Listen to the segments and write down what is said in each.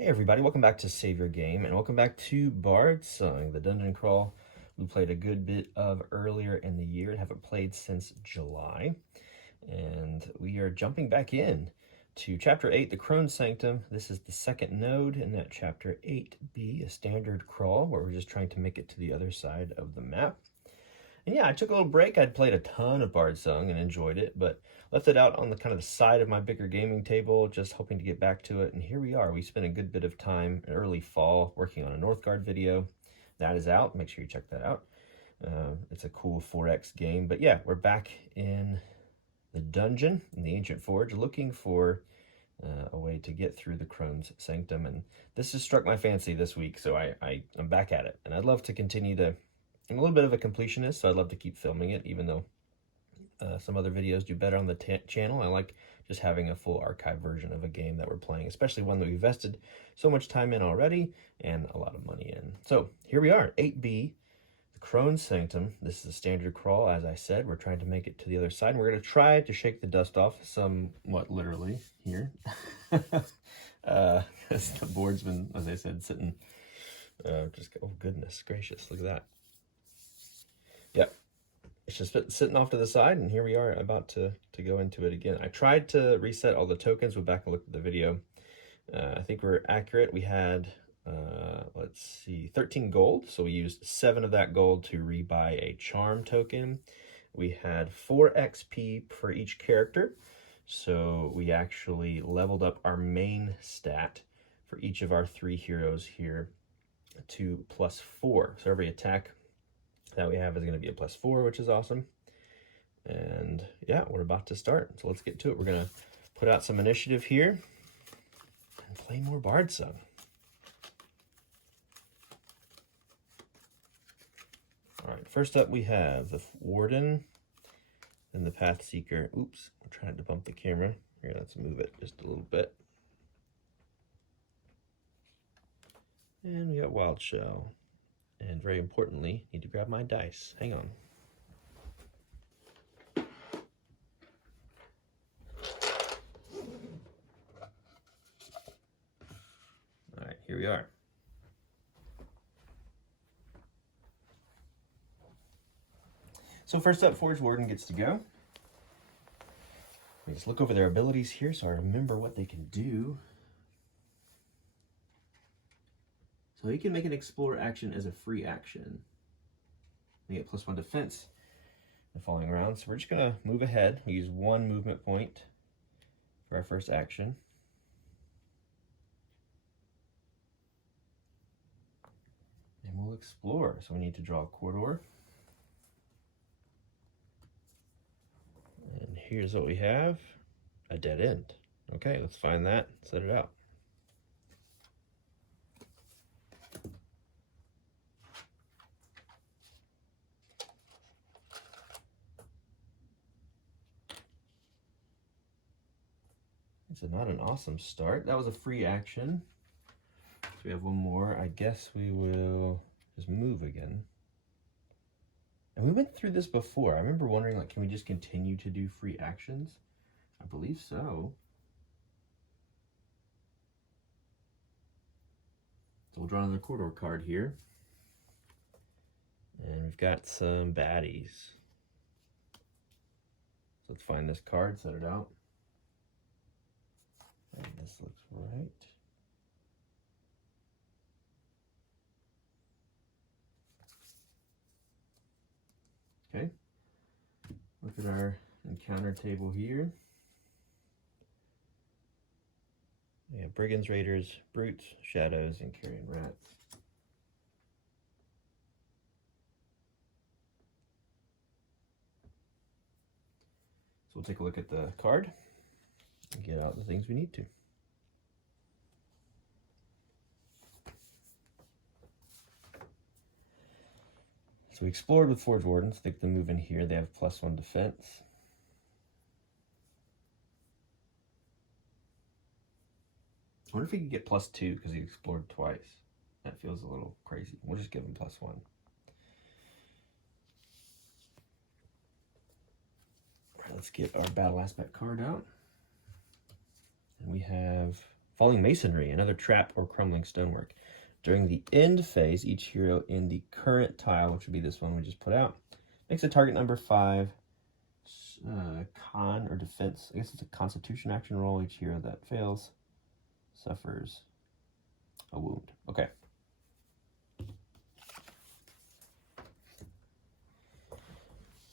Hey everybody, welcome back to Save Your Game, and welcome back to Bardsung, the dungeon crawl we played a good bit of earlier in the year and haven't played since July. And we are jumping back in to Chapter 8, the Crone's Sanctum. This is the second node in that Chapter 8B, a standard crawl, where we're just trying to make it to the other side of the map. And yeah, I took a little break. I'd played a ton of Bardsung and enjoyed it, but left it out on the kind of the side of my bigger gaming table, just hoping to get back to it. And here we are. We spent a good bit of time in early fall working on a Northgard video. That is out. Make sure you check that out. It's a cool 4X game. But yeah, we're back in the dungeon in the Ancient Forge looking for a way to get through the Crone's Sanctum. And this has struck my fancy this week, so I'm back at it. And I'd love to continue to... I'm a little bit of a completionist, so I'd love to keep filming it, even though some other videos do better on the channel. I like just having a full archive version of a game that we're playing, especially one that we invested so much time in already and a lot of money in. So here we are, 8B, the Crone's Sanctum. This is a standard crawl, as I said. We're trying to make it to the other side, and we're going to try to shake the dust off somewhat literally here. As the board's been, as I said, sitting, oh goodness gracious, look at that. Yep, it's just sitting off to the side, and here we are about to go into it again. I tried to reset all the tokens. Went back and looked at the video. I think we're accurate. We had, let's see, 13 gold, so we used 7 of that gold to rebuy a charm token. We had 4 XP for each character, so we actually leveled up our main stat for each of our 3 heroes here to +4. So every attack that we have is going to be a +4, which is awesome. And yeah, we're about to start, so let's get to it. We're going to put out some initiative here and play more Bardsung. All right, first up we have the Warden and the Path Seeker. Oops, I'm trying to bump the camera. Here, let's move it just a little bit. And we got Wild Shell. And very importantly, need to grab my dice. Hang on. All right, here we are. So first up, Forge Warden gets to go. We just look over their abilities here so I remember what they can do. So he can make an Explore action as a free action. We get +1 defense the following round. So we're just going to move ahead. We use 1 movement point for our first action. And we'll explore. So we need to draw a corridor. And here's what we have. A dead end. Okay, let's find that, set it out. So not an awesome start. That was a free action. So we have 1 more. I guess we will just move again. And we went through this before. I remember wondering, like, can we just continue to do free actions? I believe so. So we'll draw another corridor card here. And we've got some baddies. So let's find this card, set it out. And this looks right. Okay. Look at our encounter table here. We have Brigands, Raiders, Brutes, Shadows, and Carrion Rats. So we'll take a look at the card and get out the things we need to. So we explored with Forge Wardens. I think they move in here. They have +1 defense. I wonder if he could get +2 because he explored twice. That feels a little crazy. We'll just give him +1. All right, let's get our Battle Aspect card out. And we have Falling Masonry, another trap or crumbling stonework. During the end phase, each hero in the current tile, which would be this one we just put out, makes a target number 5 con or defense. I guess it's a constitution action roll. Each hero that fails suffers a wound. Okay.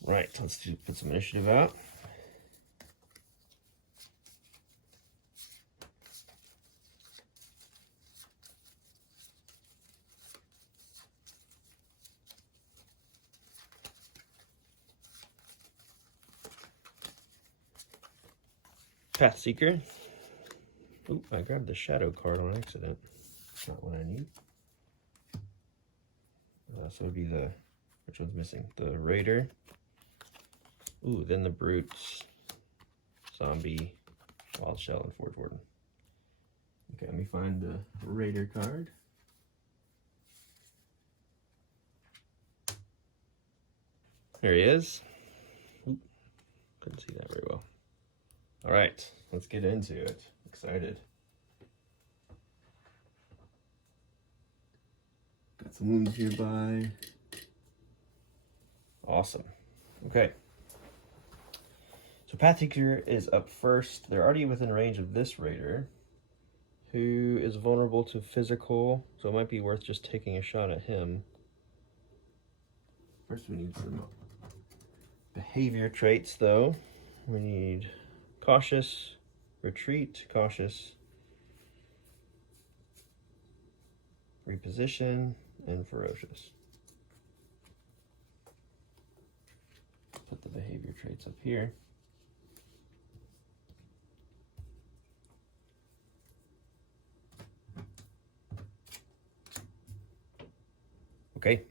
Right, let's put some initiative out. Pathseeker. Oop, I grabbed the shadow card on accident. That's not what I need. So it would be the, which one's missing? The Raider. Ooh, then the Brutes, Zombie, Wild Shell, and Forge Warden. Okay, let me find the Raider card. There he is. Oop, couldn't see that very well. All right, let's get into it. Excited. Got some wounds nearby. Awesome. Okay. So Pathseeker is up first. They're already within range of this Raider, who is vulnerable to physical, so it might be worth just taking a shot at him. First we need some behavior traits, though. We need cautious, retreat, cautious, reposition, and ferocious. Put the behavior traits up here. Okay,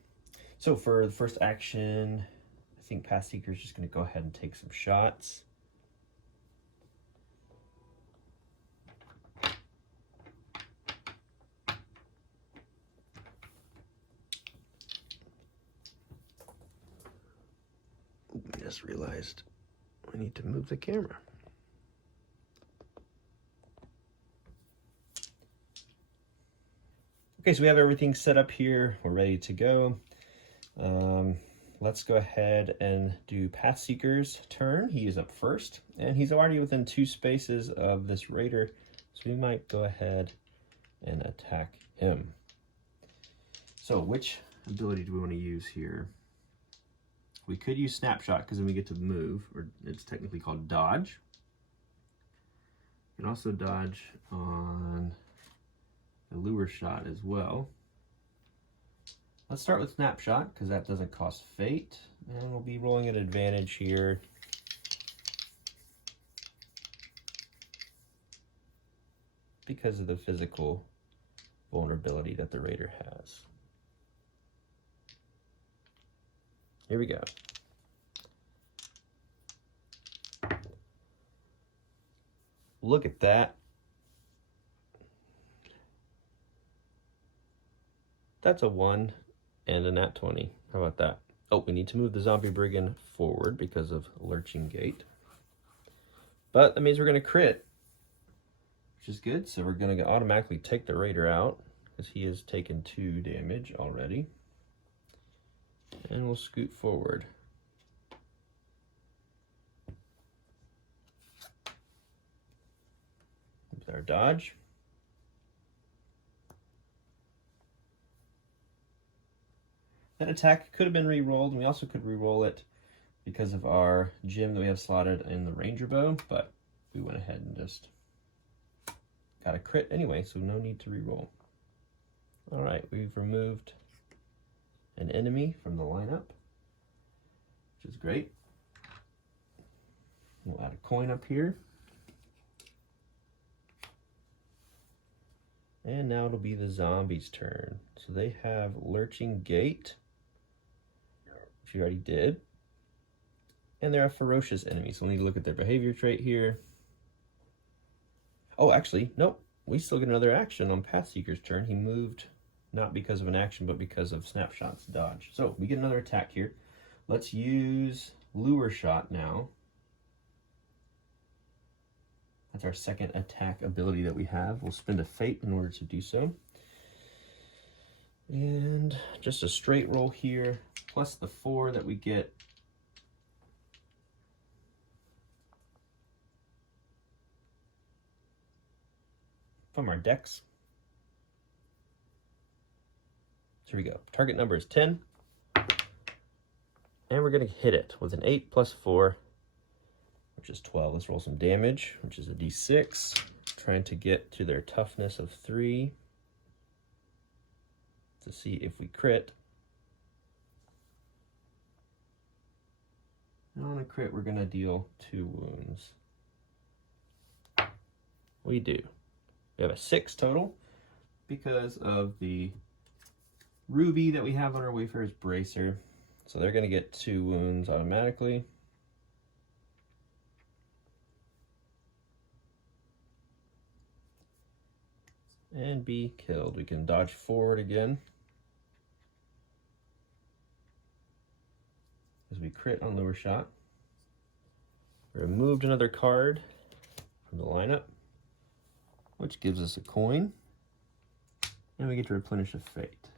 so for the first action, I think Pathseeker is just going to go ahead and take some shots. I just realized I need to move the camera. Okay, so we have everything set up here. We're ready to go. Let's go ahead and do Pathseeker's turn. He is up first, and he's already within 2 spaces of this Raider, so we might go ahead and attack him. So which ability do we want to use here? We could use Snapshot, because then we get to move, or it's technically called Dodge. We can also dodge on the Lure Shot as well. Let's start with Snapshot, because that doesn't cost Fate, and we'll be rolling an advantage here. Because of the physical vulnerability that the Raider has. Here we go. Look at that. That's a 1 and a nat 20. How about that? Oh, we need to move the Zombie Brigand forward because of Lurching Gate. But that means we're going to crit, which is good. So we're going to automatically take the Raider out because he has taken 2 damage already. And we'll scoot forward. With our dodge. That attack could have been re-rolled, and we also could re-roll it because of our gem that we have slotted in the Ranger Bow, but we went ahead and just got a crit anyway, so no need to re-roll. All right, we've removed an enemy from the lineup, which is great. We'll add a coin up here. And now it'll be the zombies' turn. So they have Lurching Gate, which you already did. And they're a ferocious enemy, so we need to look at their behavior trait here. Oh, actually, nope. We still get another action on Pathseeker's turn. He moved not because of an action, but because of Snapshot's dodge. So we get another attack here. Let's use Lure Shot now. That's our second attack ability that we have. We'll spend a fate in order to do so. And just a straight roll here, plus the 4 that we get from our decks. So here we go. Target number is 10. And we're going to hit it with an 8 plus 4, which is 12. Let's roll some damage, which is a d6. Trying to get to their toughness of 3 to see if we crit. And on a crit, we're going to deal 2 wounds. We do. We have a 6 total because of the ruby that we have on our Wayfarer's Bracer. So they're going to get 2 wounds automatically. And be killed. We can dodge forward again as we crit on lure shot. Removed another card from the lineup, which gives us a coin, and we get to replenish a fate.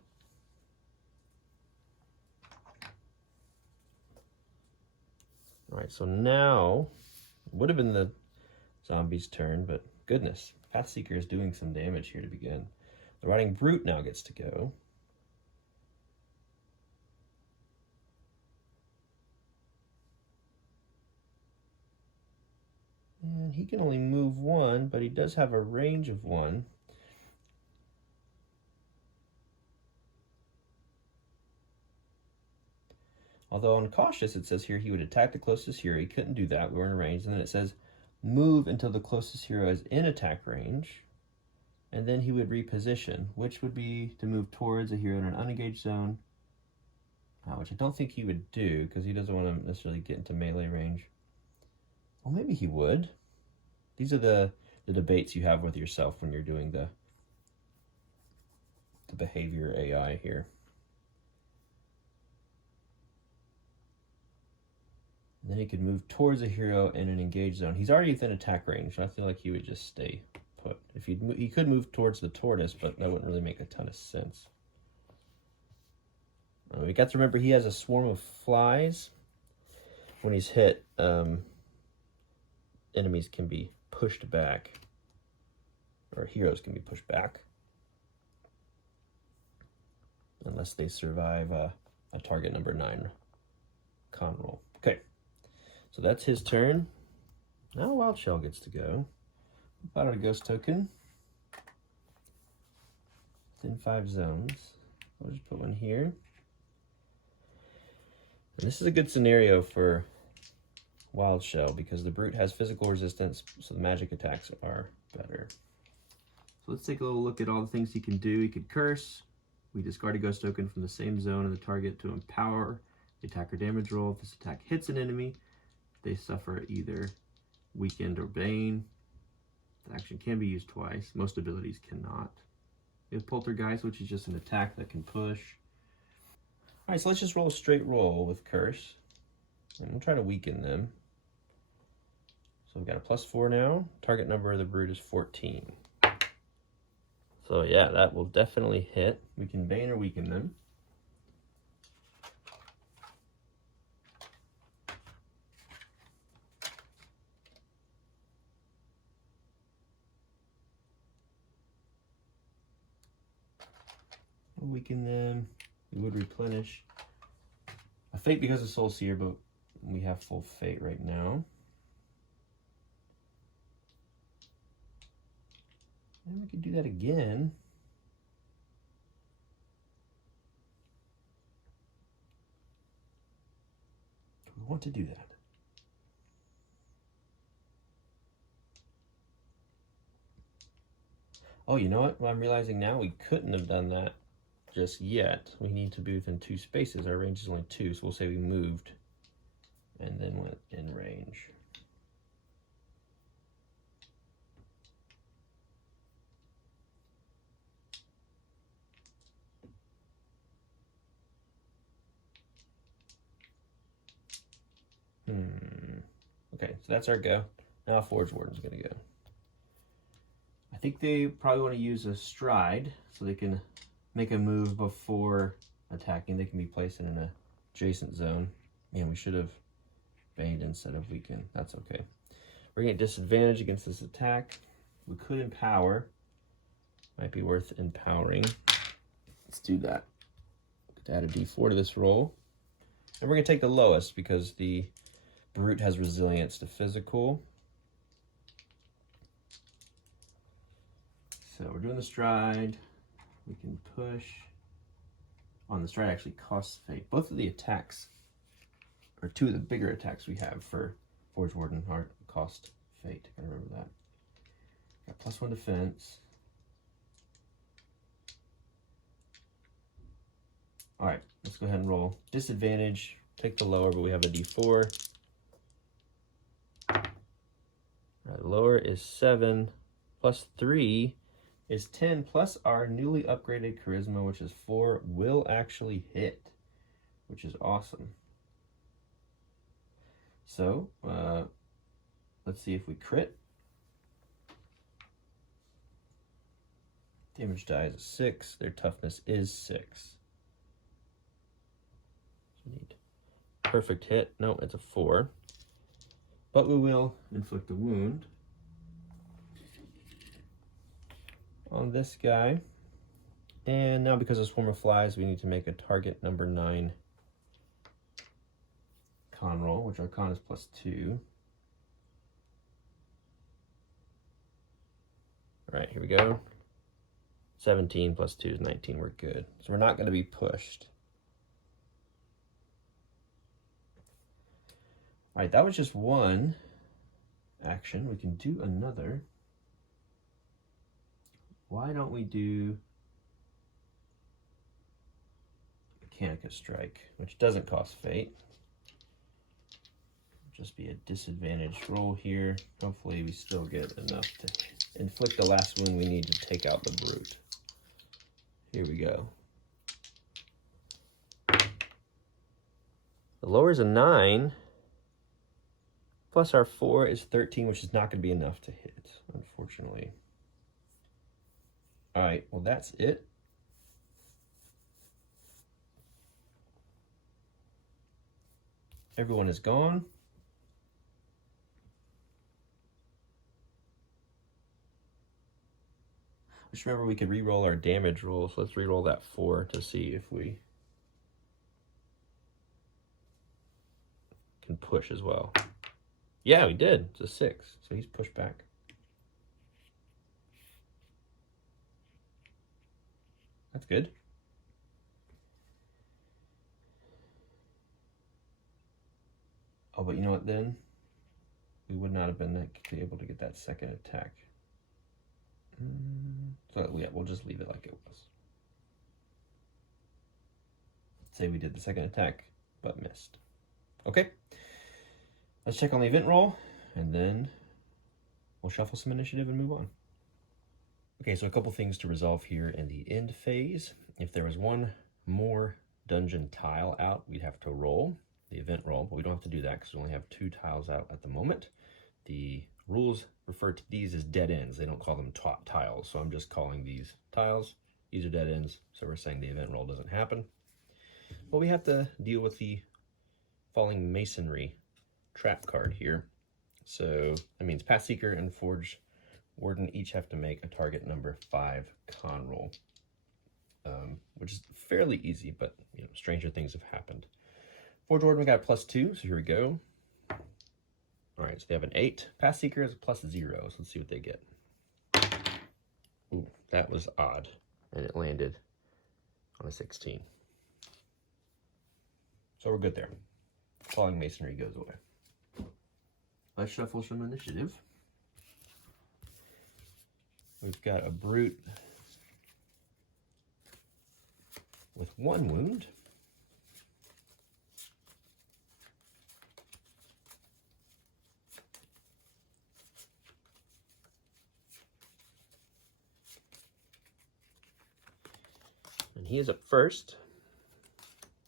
All right, so now it would have been the zombie's turn, but goodness, Pathseeker is doing some damage here to begin. The Riding Brute now gets to go. And he can only move 1, but he does have a range of 1. Although on Cautious, it says here he would attack the closest hero. He couldn't do that. We were in range. And then it says move until the closest hero is in attack range. And then he would reposition, which would be to move towards a hero in an unengaged zone, which I don't think he would do because he doesn't want to necessarily get into melee range. Well, maybe he would. These are the debates you have with yourself when you're doing the behavior AI here. And then he could move towards a hero in an engaged zone. He's already within attack range, so I feel like he would just stay put. If he could move towards the tortoise, but that wouldn't really make a ton of sense. We got to remember he has a swarm of flies. When he's hit, enemies can be pushed back, or heroes can be pushed back, unless they survive a target number 9 con roll. Okay, so that's his turn. Now Wild Shell gets to go. Put out a ghost token. Within 5 zones. I'll just put one here. And this is a good scenario for Wild Shell because the Brute has physical resistance, so the magic attacks are better. So let's take a little look at all the things he can do. He could curse. We discard a ghost token from the same zone of the target to empower the attacker damage roll. If this attack hits an enemy, they suffer either Weakened or Bane. The action can be used twice. Most abilities cannot. We have Poltergeist, which is just an attack that can push. All right, so let's just roll a straight roll with Curse. And we'll try to weaken them. So we've got a +4 now. Target number of the Brute is 14. So yeah, that will definitely hit. We can Bane or weaken them. We'll weaken them. We would replenish a fate because of Soul Seer, but we have full fate right now. And we could do that again. We want to do that. Oh, you know what? Well, I'm realizing now we couldn't have done that just yet. We need to be within 2 spaces. Our range is only 2, so we'll say we moved and then went in range. Okay, so that's our go. Now Forge Warden's gonna go. I think they probably want to use a stride so they can make a move before attacking. They can be placed in an adjacent zone. Man, we should have banged instead of weakened. That's okay. We're going to get disadvantage against this attack. We could empower. Might be worth empowering. Let's do that. Add a d4 to this roll. And we're going to take the lowest because the brute has resilience to physical. So we're doing the stride. We can push. On the stride actually costs fate. Both of the attacks, or two of the bigger attacks we have for Forge Warden are cost fate. I remember that. Got +1 defense. All right, let's go ahead and roll. Disadvantage, take the lower, but we have a d4. All right, lower is 7, +3 is 10, plus our newly upgraded charisma, which is 4, will actually hit, which is awesome. So, let's see if we crit. Damage die is a 6, their toughness is 6. Need perfect hit. No, it's a 4. But we will inflict a wound on this guy. And now because of Swarm of Flies, we need to make a target number 9 con roll, which our con is +2. All right, here we go. 17 +2 is 19. We're good. So we're not going to be pushed. All right, that was just one action. We can do another. Why don't we do Mechanica Strike, which doesn't cost fate. Just be a disadvantaged roll here. Hopefully we still get enough to inflict the last wound we need to take out the brute. Here we go. The lower is a 9. Plus our 4 is 13, which is not going to be enough to hit, unfortunately. All right, well, that's it. Everyone is gone. Just remember we could re-roll our damage rolls. Let's re-roll that 4 to see if we can push as well. Yeah, we did. It's a 6, so he's pushed back. That's good. Oh, but you know what then? We would not have been able to get that second attack. So yeah, we'll just leave it like it was. Say we did the second attack, but missed. Okay. Let's check on the event roll, and then we'll shuffle some initiative and move on. Okay, so a couple things to resolve here in the end phase. If there was one more dungeon tile out, we'd have to roll the event roll, but we don't have to do that because we only have 2 tiles out at the moment. The rules refer to these as dead ends. They don't call them tiles, so I'm just calling these tiles. These are dead ends, so we're saying the event roll doesn't happen. But we have to deal with the falling masonry trap card here. So that means Path Seeker and Forge Warden each have to make a target number 5 con roll, which is fairly easy, but you know, stranger things have happened. Forge Warden, we got a +2, so here we go. All right, so they have an 8. Path Seeker is a +0, so let's see what they get. Ooh, that was odd, and it landed on a 16. So we're good there. Falling Masonry goes away. Let's shuffle some initiative. We've got a brute with 1 wound. And he is up first.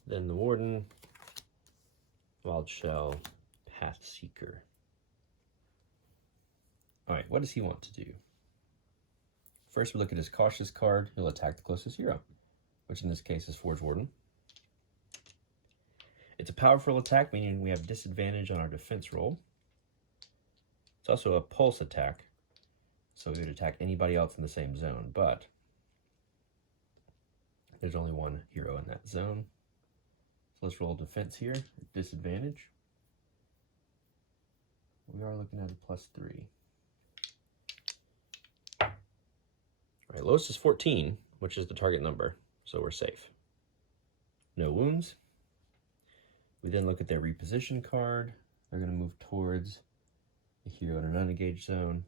Then the Warden, Wild Shell, Path Seeker. All right, what does he want to do? First, we look at his cautious card. He'll attack the closest hero, which in this case is Forge Warden. It's a powerful attack, meaning we have disadvantage on our defense roll. It's also a pulse attack, so we would attack anybody else in the same zone, but there's only one hero in that zone. So let's roll defense here, disadvantage. We are looking at a +3. All right, lowest is 14, which is the target number, so we're safe. No wounds. We then look at their reposition card. They're going to move towards the hero in an unengaged zone.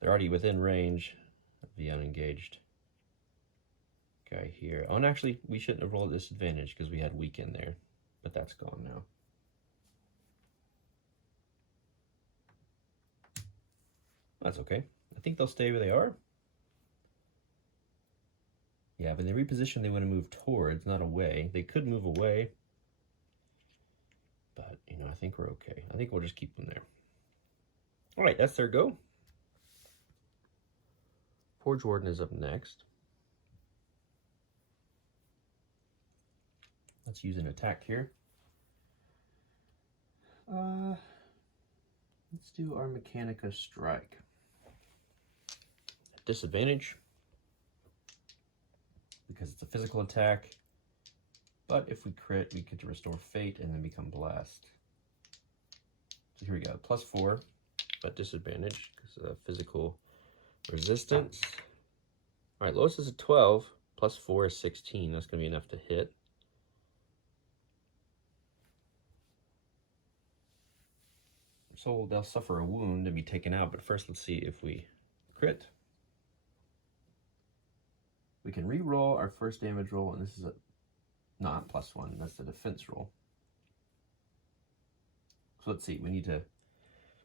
They're already within range of the unengaged guy here. Oh, and actually, we shouldn't have rolled a disadvantage because we had weak in there, but that's gone now. That's okay. I think they'll stay where they are. Yeah, but in the reposition, they want to move towards, not away. They could move away, but, you know, I think we're okay. I think we'll just keep them there. All right, that's their go. Forge Warden is up next. Let's use an attack here. Let's do our Mechanica Strike. Disadvantage, because it's a physical attack, but if we crit, we get to restore fate and then become blessed. So here we go, +4, but disadvantage because of physical resistance. All right, lowest is a 12, +4 is 16. That's going to be enough to hit. So they'll suffer a wound and be taken out, but first let's see if we crit. We can re-roll our first damage roll, and this is a not +1, that's the defense roll. So let's see, we need to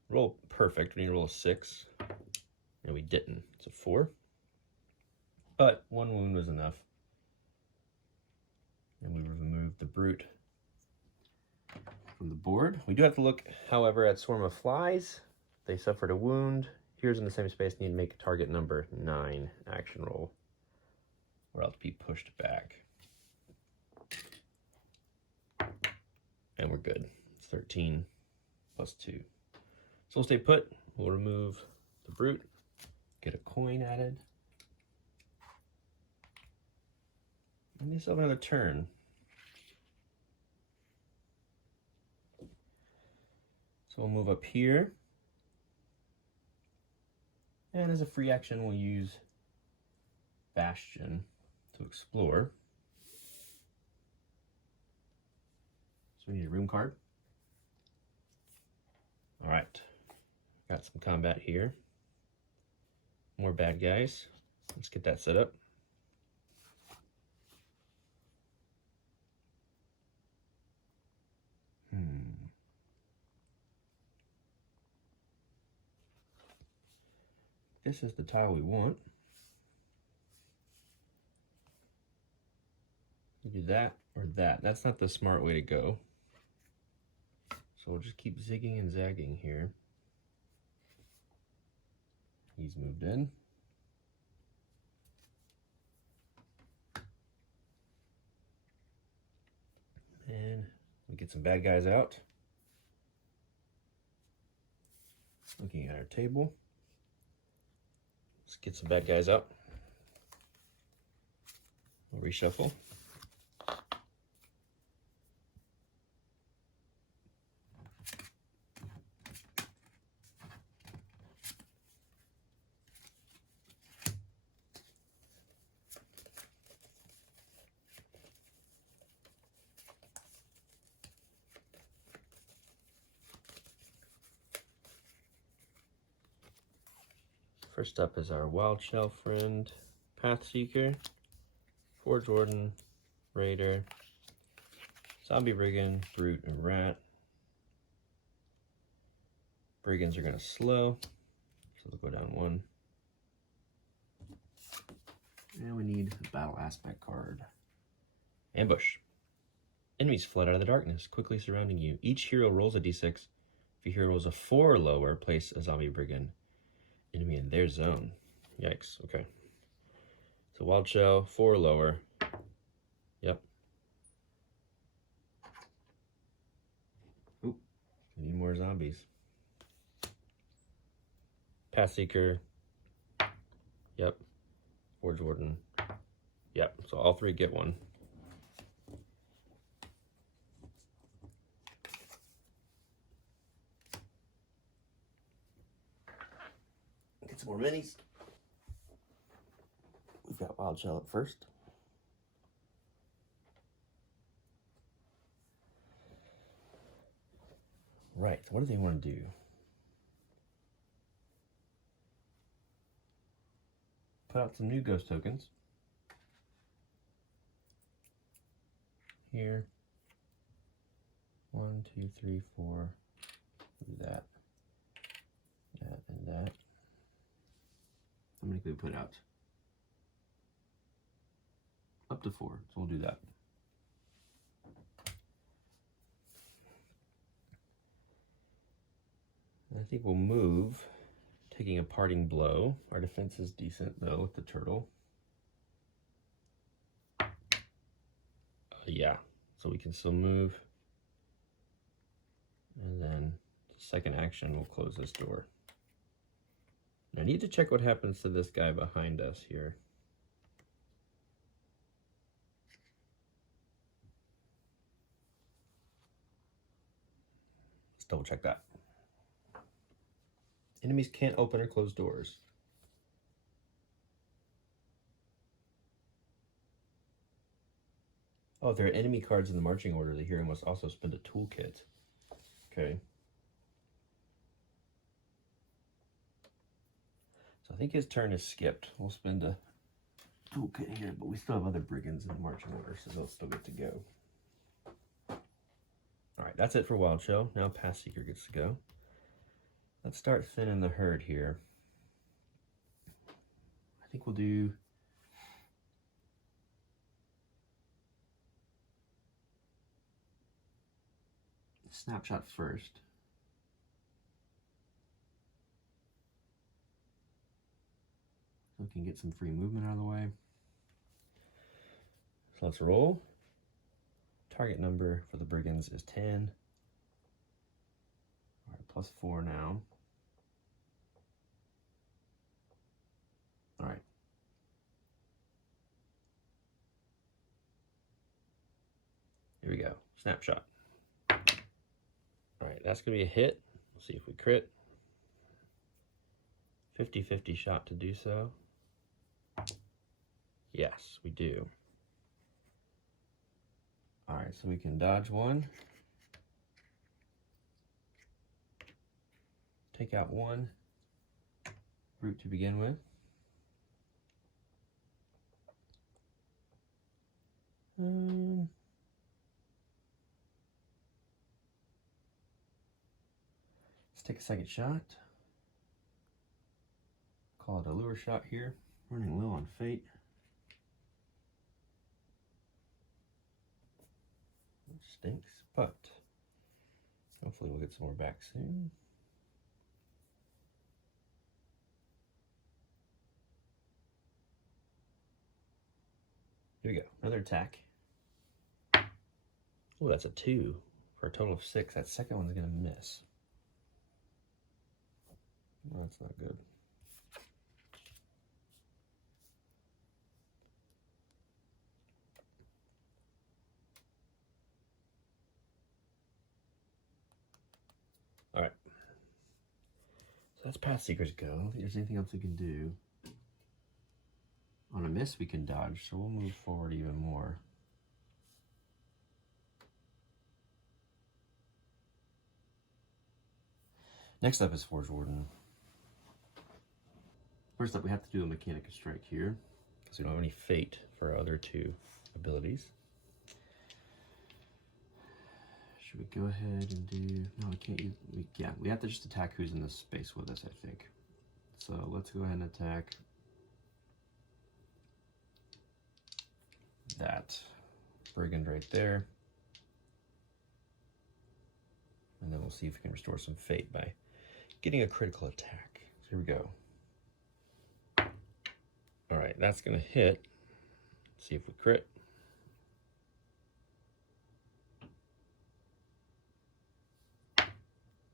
roll perfect. We need to roll a 6, and we didn't. It's a 4, but 1 wound was enough. And we removed the brute from the board. We do have to look, however, at Swarm of Flies. They suffered a wound. Here's in the same space, need to make a target number 9 action roll, or else be pushed back. And we're good. It's 13 +2. So we'll stay put. We'll remove the brute, get a coin added. And we still have another turn. So we'll move up here. And as a free action, we'll use Bastion to explore. So we need a room card. All right, got some combat here. More bad guys. Let's get that set up. This is the tile we want. You do that or that. That's not the smart way to go. So we'll just keep zigging and zagging here. He's moved in. And we get some bad guys out. Looking at our table. Let's get some bad guys out. We'll reshuffle. First up is our Wild Shell friend, Pathseeker, Forge Warden, Raider, Zombie Brigand, Brute, and Rat. Brigands are going to slow, so they'll go down 1. And we need a Battle Aspect card. Ambush. Enemies flood out of the darkness, quickly surrounding you. Each hero rolls a d6. If your hero rolls a 4 or lower, place a Zombie Brigand enemy in their zone. Yikes. Okay. So wild shell, 4 or lower. Yep. Oop. We need more zombies. Path Seeker. Yep. Forge Warden. Yep. So all 3 get 1. Get some more minis. We've got wild shell at first. Right, what do they want to do? Put out some new ghost tokens. Here. 1, 2, 3, 4. Do that. That and that. How many can we put out? Up to 4, so we'll do that. I think we'll move, taking a parting blow. Our defense is decent though with the turtle. Yeah, so we can still move. And then the second action, we'll close this door. I need to check what happens to this guy behind us here. Let's double check that. Enemies can't open or close doors. Oh, if there are enemy cards in the marching order, the hero must also spend a toolkit. Okay. So I think his turn is skipped. We'll spend a toolkit here, but we still have other brigands in the marching order, so they'll still get to go. All right, that's it for Wild Shell. Now Path Seeker gets to go. Let's start thinning the herd here. I think we'll do Snapshot first. So we can get some free movement out of the way. So let's roll. Target number for the brigands is 10. All right, plus 4 now. All right. Here we go. Snapshot. All right, that's going to be a hit. We'll see if we crit. 50-50 shot to do so. Yes, we do. All right, so we can dodge 1. Take out 1 brute to begin with. Let's take a second shot. Call it a lure shot here. Running low on fate. Which stinks, but hopefully we'll get some more back soon. Here we go, another attack. Oh, that's a 2 for a total of 6. That second one's gonna miss. No, that's not good. All right. So that's Path Seeker's go. I don't think there's anything else we can do. On a miss, we can dodge, so we'll move forward even more. Next up is Forge Warden. First up, we have to do a Mechanica Strike here, because we don't have any fate for our other 2 abilities. Should we go ahead and do... No, we can't use... Yeah, we have to just attack who's in this space with us, I think. So let's go ahead and attack that brigand right there. And then we'll see if we can restore some fate by getting a critical attack. So here we go. All right, that's gonna hit. See if we crit.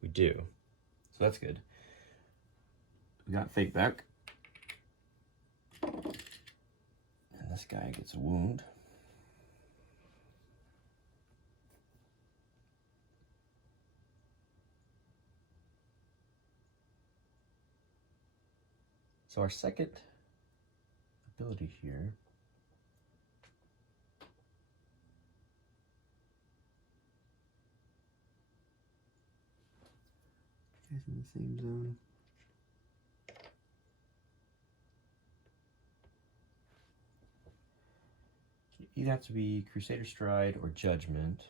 We do. So that's good. We got fate back. And this guy gets a wound. So our second ability here in the same zone. You either have to be Crusader Stride or Judgment.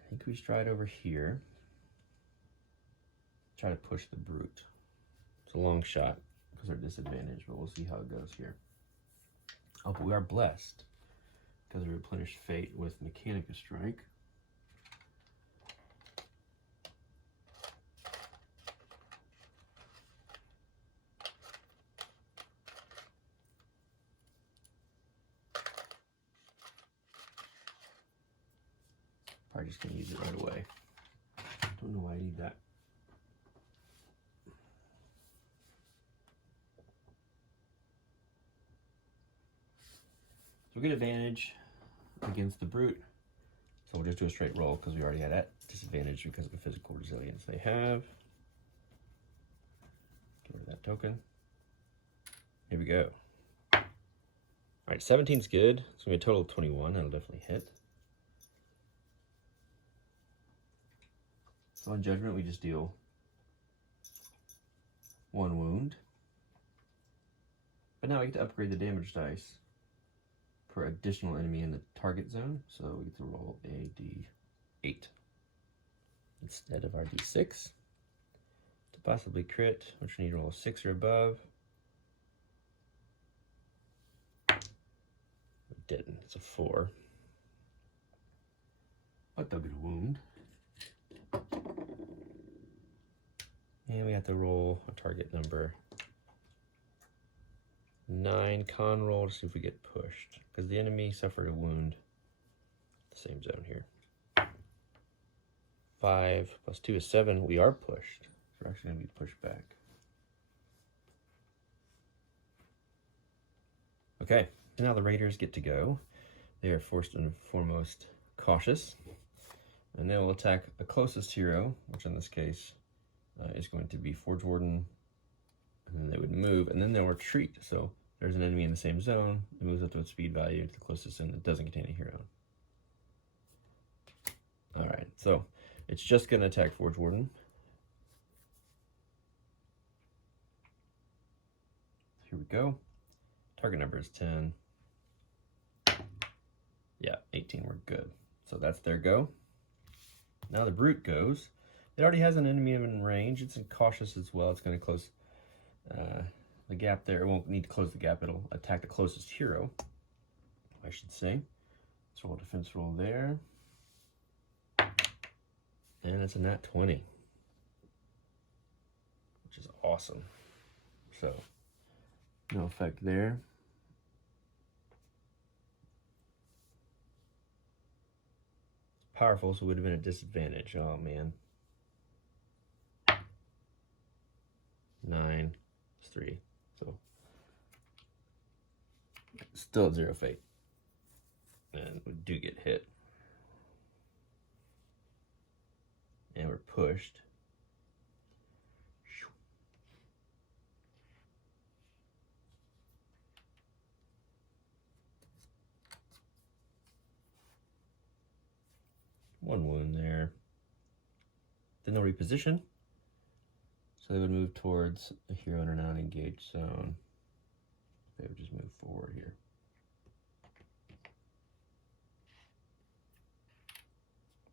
I think we stride over here. Try to push the Brute. It's a long shot because they're disadvantaged, but we'll see how it goes here. Oh, but we are blessed because we replenish fate with Mechanica Strike. Probably just gonna use it right away. Don't know why I need that. So we get advantage against the Brute. So we'll just do a straight roll because we already had that disadvantage because of the physical resilience they have. Get rid of that token. Here we go. All right, 17's good. It's gonna be a total of 21. That'll definitely hit. So on Judgment, we just deal 1 wound. But now we get to upgrade the damage dice for additional enemy in the target zone. So we get to roll a d8 instead of our d6 to possibly crit, which we need to roll a 6 or above. We didn't. It's a 4. But they'll get a wound. And we have to roll a target number 9 con roll to see if we get pushed, because the enemy suffered a wound. The same zone here. 5 plus 2 is 7. We are pushed. So we're actually going to be pushed back. Okay, now the Raiders get to go. They are first and foremost cautious, and they will attack the closest hero, which in this case is going to be Forge Warden, and then they would move, and then they'll retreat. So there's an enemy in the same zone, it moves up to its speed value to the closest zone that doesn't contain a hero. All right, so it's just going to attack Forge Warden. Here we go. Target number is 10. Yeah, 18, we're good. So that's their go. Now the Brute goes. It already has an enemy in range. It's in cautious as well. It's going to close the gap there. It won't need to close the gap. It'll attack the closest hero, I should say. Let's roll a defense roll there. And it's a nat 20, which is awesome. So, no effect there. Powerful, so it would have been a disadvantage. Oh, man. 9 is 3. So, still at 0 fate. And we do get hit. And we're pushed. One wound there. Then they'll reposition. So they would move towards the hero in a non-engaged zone. They would just move forward here.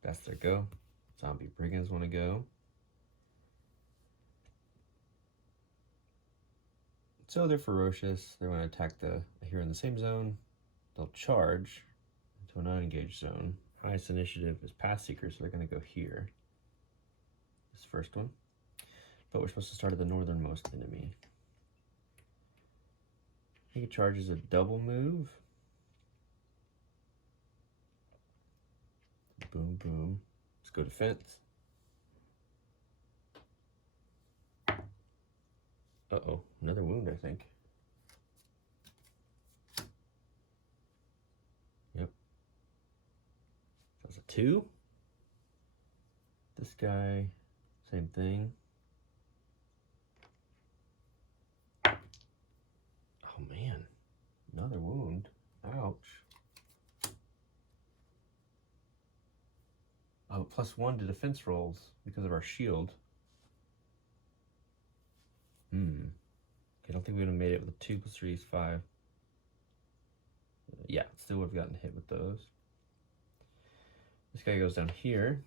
That's their go. Zombie Brigands want to go. So they're ferocious. They're going to attack the hero in the same zone. They'll charge into an unengaged zone. Highest initiative is Path Seeker, so they're going to go here. This first one. But we're supposed to start at the northernmost enemy. I think it charges a double move. Boom, boom. Let's go defense. Uh-oh, another wound, I think. Yep. That's a 2. This guy, same thing. Oh man, another wound. Ouch. Oh, +1 to defense rolls because of our shield. Okay, I don't think we would have made it with a 2 + 3 is 5. Yeah, still would have gotten hit with those. This guy goes down here.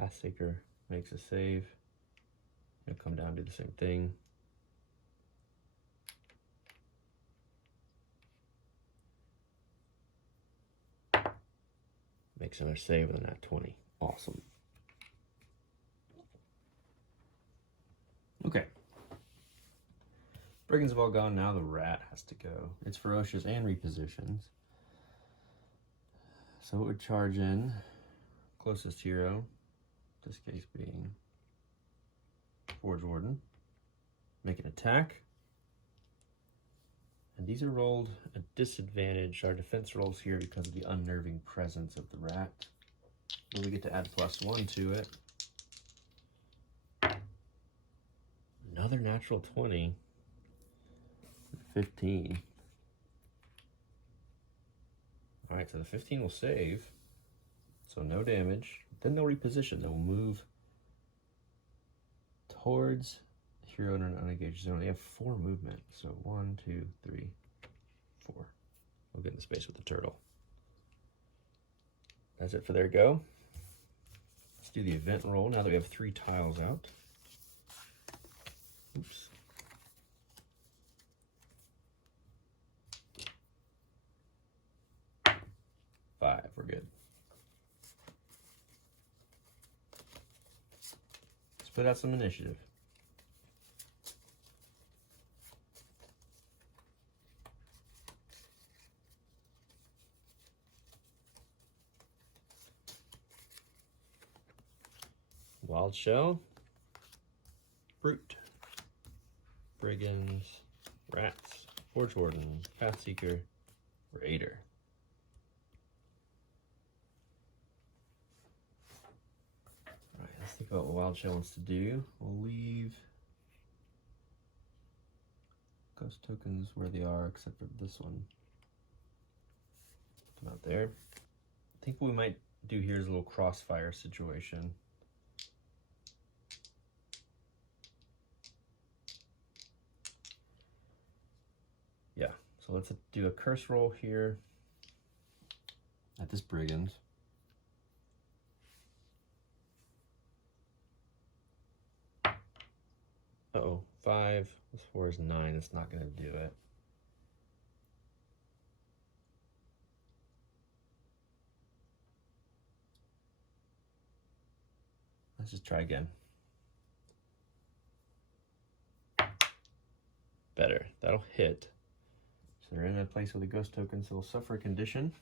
Pathseeker makes a save. He'll come down and do the same thing. Makes another save with a nat 20. Awesome. Okay. Brigands have all gone. Now the rat has to go. It's ferocious and repositions. So it would charge in closest hero, this case being Forge Warden. Make an attack. And these are rolled at disadvantage. Our defense rolls here because of the unnerving presence of the rat. But we get to add +1 to it. Another natural 20. 15. Alright, so the 15 will save. So no damage. Then they'll reposition. They'll move towards hero in an unengaged zone. They have 4 movement. So 1, 2, 3, 4. We'll get in the space with the turtle. That's it for their go. Let's do the event roll now that we have 3 tiles out. Oops. Five, we're good. Let's put out some initiative. Wild Shell, Brute, Brigands, Rats, Forge Warden, Pathseeker, Raider. Alright, let's think about what Wild Shell wants to do. We'll leave ghost tokens where they are, except for this one. Put them out there. I think what we might do here is a little crossfire situation. Yeah, so let's do a curse roll here at this brigand. Uh-oh, 5 plus 4 is 9. It's not going to do it. Let's just try again. Better. That'll hit. So they're in a place with a ghost token, so they'll suffer a condition.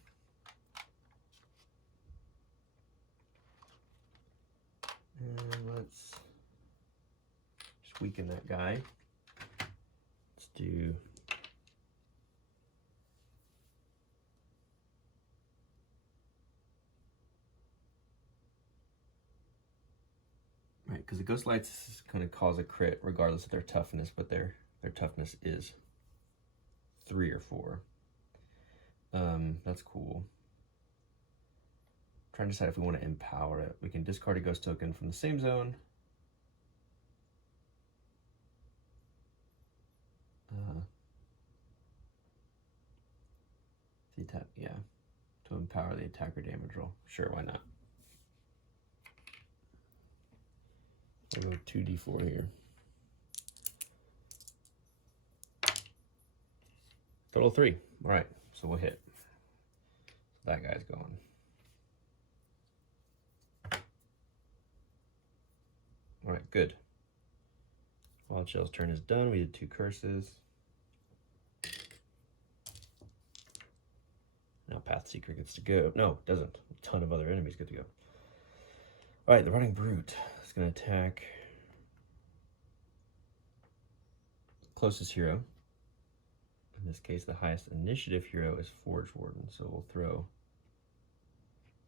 And let's just weaken that guy. Let's do right, because the ghost lights is going to cause a crit regardless of their toughness, but their toughness is 3 or 4. That's cool. Trying to decide if we want to empower it. We can discard a ghost token from the same zone. The attack, yeah, to empower the attacker damage roll. Sure, why not? I'll go 2d4 here. Total 3. All right, so we'll hit. That guy's going. All right, good. Wild Shell's turn is done. We did 2 curses. Now Path Seeker gets to go. No, it doesn't. A ton of other enemies get to go. All right, the Running Brute is going to attack closest hero. In this case, the highest initiative hero is Forge Warden, so we'll throw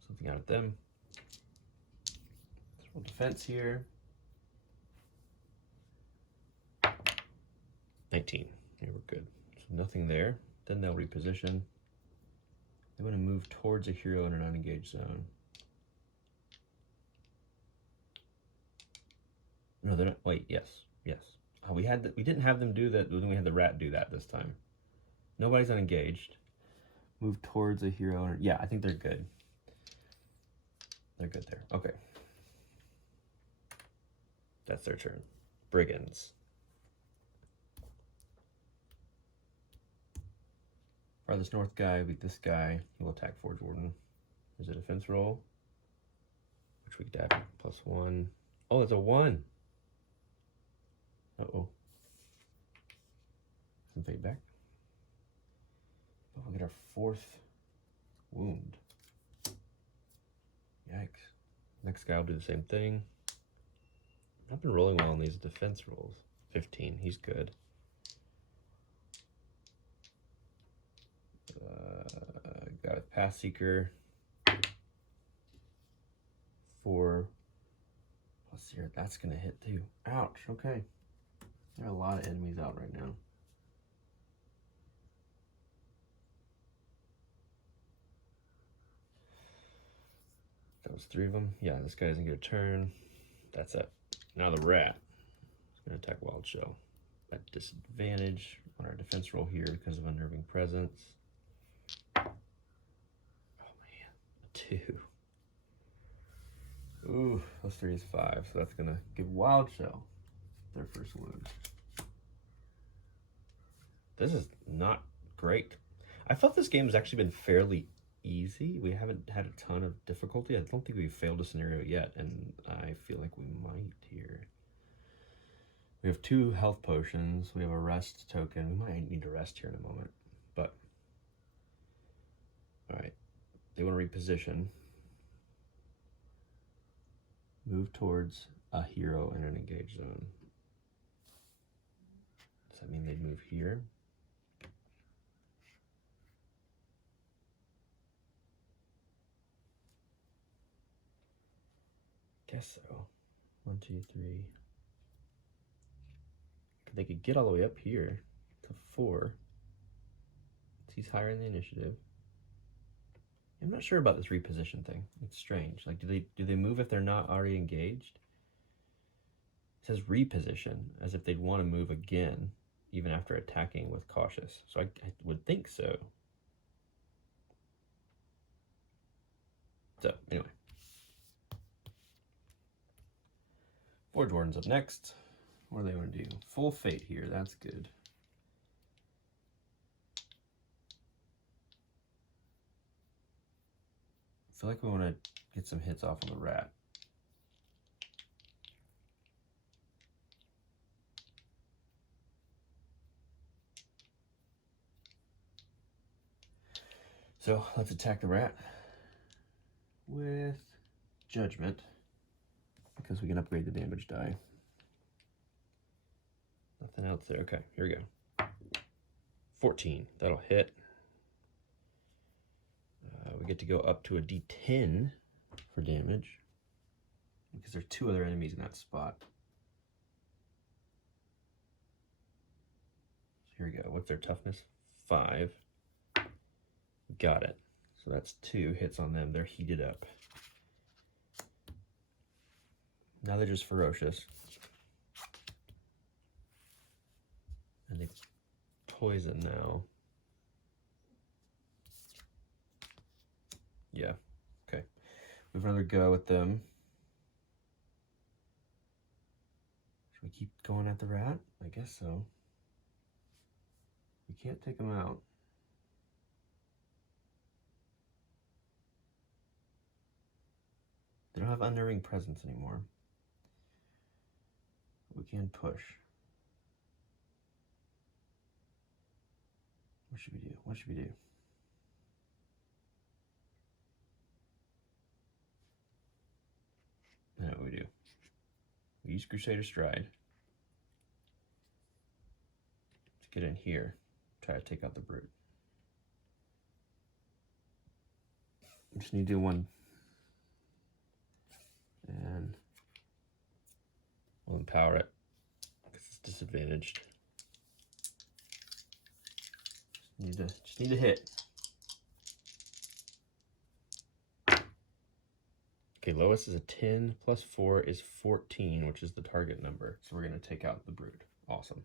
something out at them. Throw defense here. 19. Yeah, we're good. So nothing there. Then they'll reposition. They want to move towards a hero in an unengaged zone. No, they're not. Wait, yes. We didn't have them do that. Then we had the rat do that this time. Nobody's unengaged. Move towards a hero. Yeah, I think they're good. They're good there. Okay. That's their turn. Brigands. Farthest north guy beat this guy. He will attack Forge Warden. There's a defense roll, which we could add +1. Oh, it's a 1. Uh-oh. Some feedback. But we'll get our 4th wound. Yikes. Next guy will do the same thing. I've been rolling well on these defense rolls. 15, he's good. Got a Path Seeker. 4 plus 0. That's gonna hit too. Ouch. Okay. There are a lot of enemies out right now. That was 3 of them. Yeah, this guy doesn't get a turn. That's it. Now the rat is gonna attack Wild Shell at disadvantage on our defense roll here because of Unnerving Presence. Oh man, a 2. Ooh, +3 is 5, so that's gonna give Wild Shell their first wound. This is not great. I thought this game has actually been fairly easy. We haven't had a ton of difficulty. I don't think we've failed a scenario yet, and I feel like we might here. We have 2 health potions. We have a rest token. We might need to rest here in a moment, but all right. They want to reposition. Move towards a hero in an engaged zone. Does that mean they'd move here? Guess so. 1, 2, 3. They could get all the way up here to 4. He's higher in the initiative. I'm not sure about this reposition thing. It's strange. Like, do they move if they're not already engaged? It says reposition, as if they'd want to move again, even after attacking with cautious. So I would think so. So, anyway. Forge Warden's up next. What do they want to do? Full Fate here. That's good. I feel like we want to get some hits off on the rat. So let's attack the rat with Judgment, because we can upgrade the damage die. Nothing else there. Okay, here we go. 14. That'll hit. We get to go up to a D10 for damage, because there's 2 other enemies in that spot. So here we go. What's their toughness? 5. Got it. So that's 2 hits on them. They're heated up. Now they're just ferocious. And they poison now. Yeah, okay. We have another go with them. We keep going at the rat? I guess so. We can't take them out. They don't have Unnerving Presence anymore. We can push. What should we do? What should we do? I know what we do. We use Crusader Stride to get in here, try to take out the brute. I just need to do one, and we'll empower it because it's disadvantaged. Just need to hit. Okay, lowest is a 10 plus 4 is 14, which is the target number. So we're going to take out the brood. Awesome.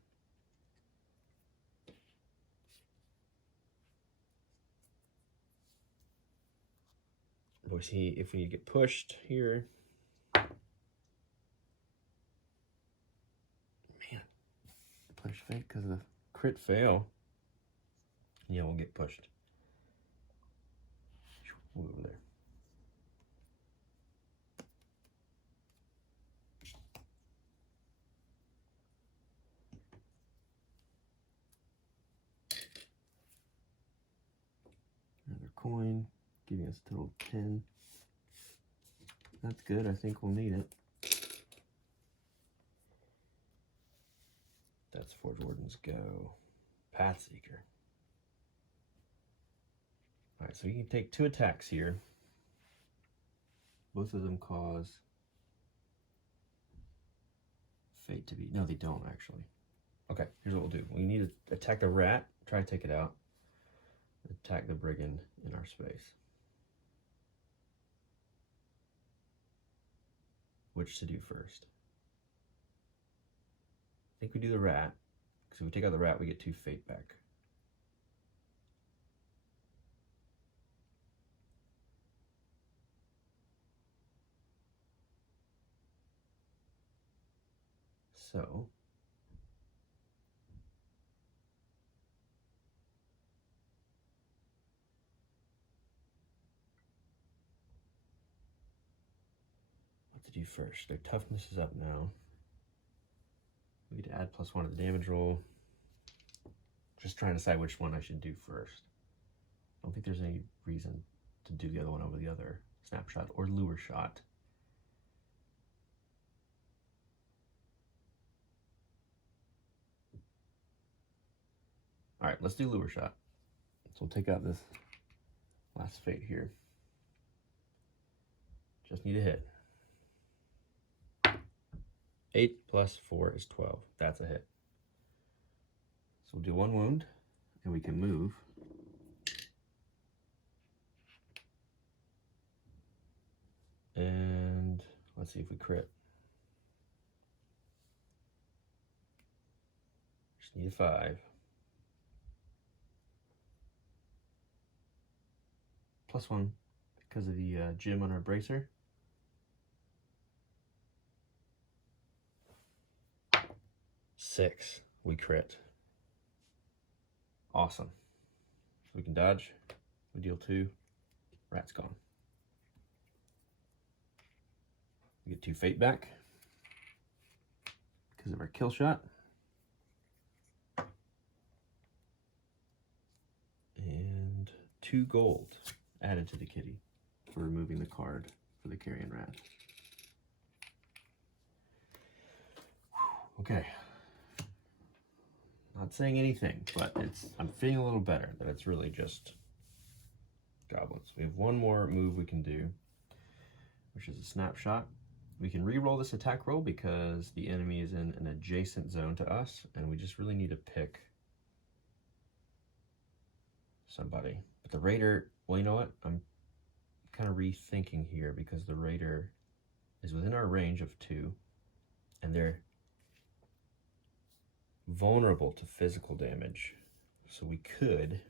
We'll see if we get pushed here. Man, push fate because of the crit fail. Yeah, we'll get pushed. Move over there. Another coin, giving us a total of 10. That's good. I think we'll need it. That's Forge Warden's go. Pathseeker. Alright, so we can take 2 attacks here. Both of them cause fate to be... No, they don't, actually. Okay, here's what we'll do. We need to attack the rat, try to take it out. Attack the brigand in our space. Which to do first? I think we do the rat, because if we take out the rat, we get 2 fate back. So, what to do first? Their toughness is up now. We get to add +1 to the damage roll. Just trying to decide which one I should do first. I don't think there's any reason to do the other one over the other. Snapshot or lure shot. All right, let's do lure shot. So we'll take out this last fate here. Just need a hit. 8 plus 4 is 12. That's a hit. So we'll do 1 wound, and we can move. And let's see if we crit. Just need a 5. +1 because of the gem on our bracer. 6, we crit. Awesome. So we can dodge. We deal 2. Rat's gone. We get 2 fate back because of our kill shot. And 2 gold added to the kitty for removing the card for the carrion rat. Okay. Not saying anything, but I'm feeling a little better that it's really just goblins. We have 1 more move we can do, which is a snapshot. We can re-roll this attack roll because the enemy is in an adjacent zone to us, and we just really need to pick somebody. But the raider, well, you know what? I'm kind of rethinking here because the raider is within our range of 2, and they're vulnerable to physical damage. So we could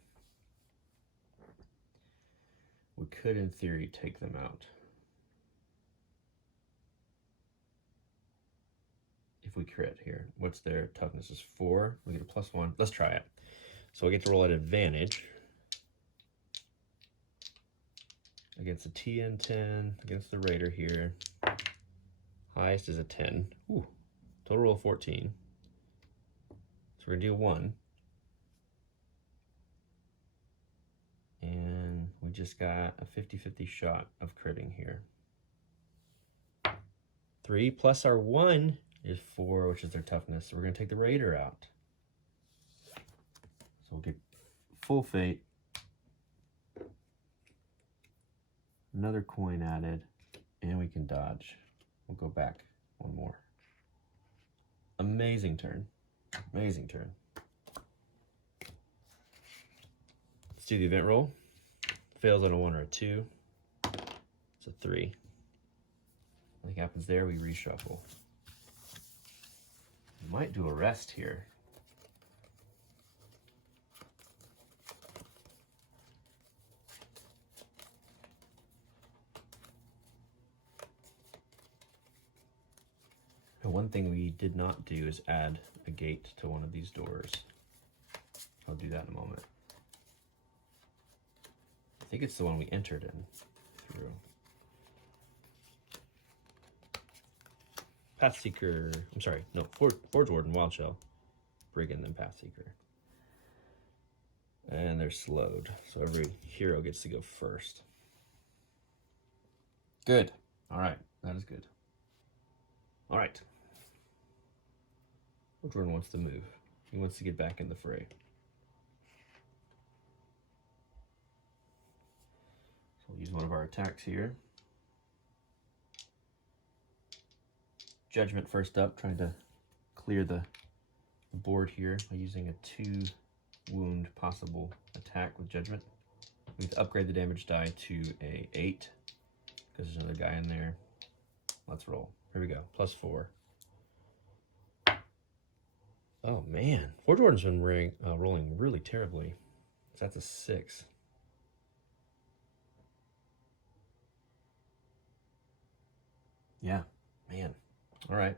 in theory take them out if we crit here. What's their toughness? Is 4. We get a +1. Let's try it. So I get to roll at advantage against the TN10, against the Raider here. Highest is a 10. Ooh, total roll 14. So we're gonna do 1. And we just got a 50-50 shot of critting here. 3 plus our 1 is 4, which is their toughness. So we're gonna take the Raider out. So we'll get full fate. Another coin added, and we can dodge. We'll go back 1 more. Amazing turn. Amazing turn. Let's do the event roll. Fails on a 1 or a 2. It's a 3. Nothing happens there, we reshuffle. We might do a rest here. And one thing we did not do is add a gate to one of these doors. I'll do that in a moment. I think it's the one we entered in through. Pathseeker, I'm sorry, no, Forge Warden, Wild Shell, Brigand, then Pathseeker. And they're slowed, so every hero gets to go first. Good. All right, that is good. All right. Forge Warden wants to move. He wants to get back in the fray. So we'll use one of our attacks here. Judgment first up, trying to clear the board here by using a 2 wound possible attack with Judgment. We have to upgrade the damage die to a 8 because there's another guy in there. Let's roll. Here we go. +4. Oh man, Forge Warden's been rolling really terribly. So that's a 6. Yeah, man. All right.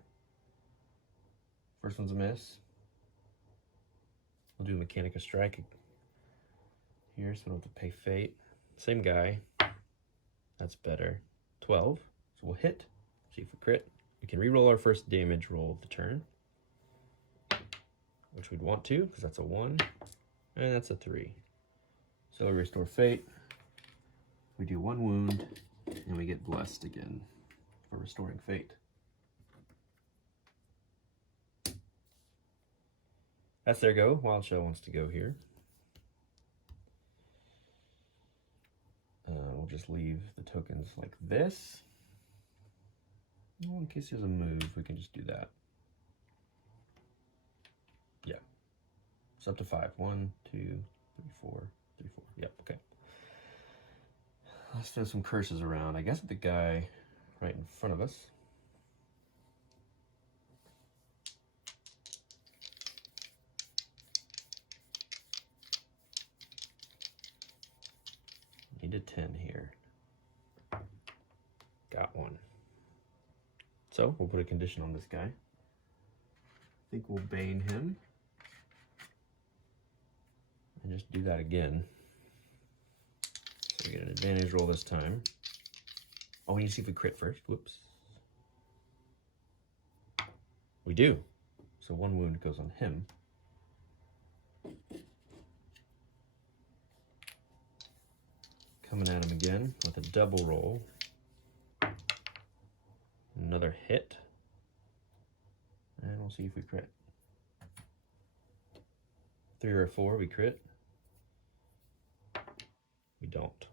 First one's a miss. We'll do Mechanica Strike here, so we don't have to pay fate. Same guy. That's better. 12. So we'll hit. See if we crit. We can re-roll our first damage roll of the turn, which we'd want to, because that's a 1. And that's a 3. So we restore fate. We do 1 wound, and we get blessed again for restoring fate. That's their go. Wild Shell wants to go here. We'll just leave the tokens like this. Well, in case there's a move, we can just do that. Yeah. It's up to 5. 1, 2, 3, 4, 3, 4. Yep, okay. Let's throw some curses around. I guess the guy right in front of us. Need a 10 here. Got 1. So we'll put a condition on this guy. I think we'll bane him. And just do that again. So we get an advantage roll this time. Oh, we need to see if we crit first. Whoops. We do. So 1 wound goes on him. Coming at him again with a double roll. Another hit. And we'll see if we crit. 3 or 4, we crit. We don't.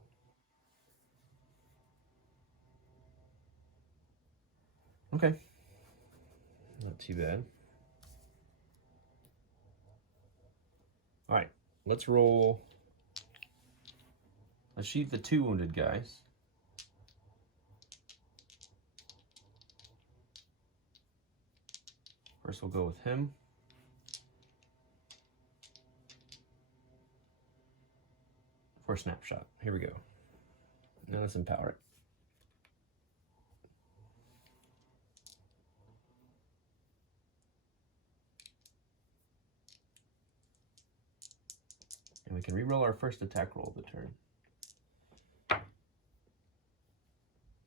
Okay. Not too bad. All right, let's roll. Let's sheath the 2 wounded guys. First we'll go with him. For a snapshot. Here we go. Now let's empower it. And we can re-roll our first attack roll of the turn.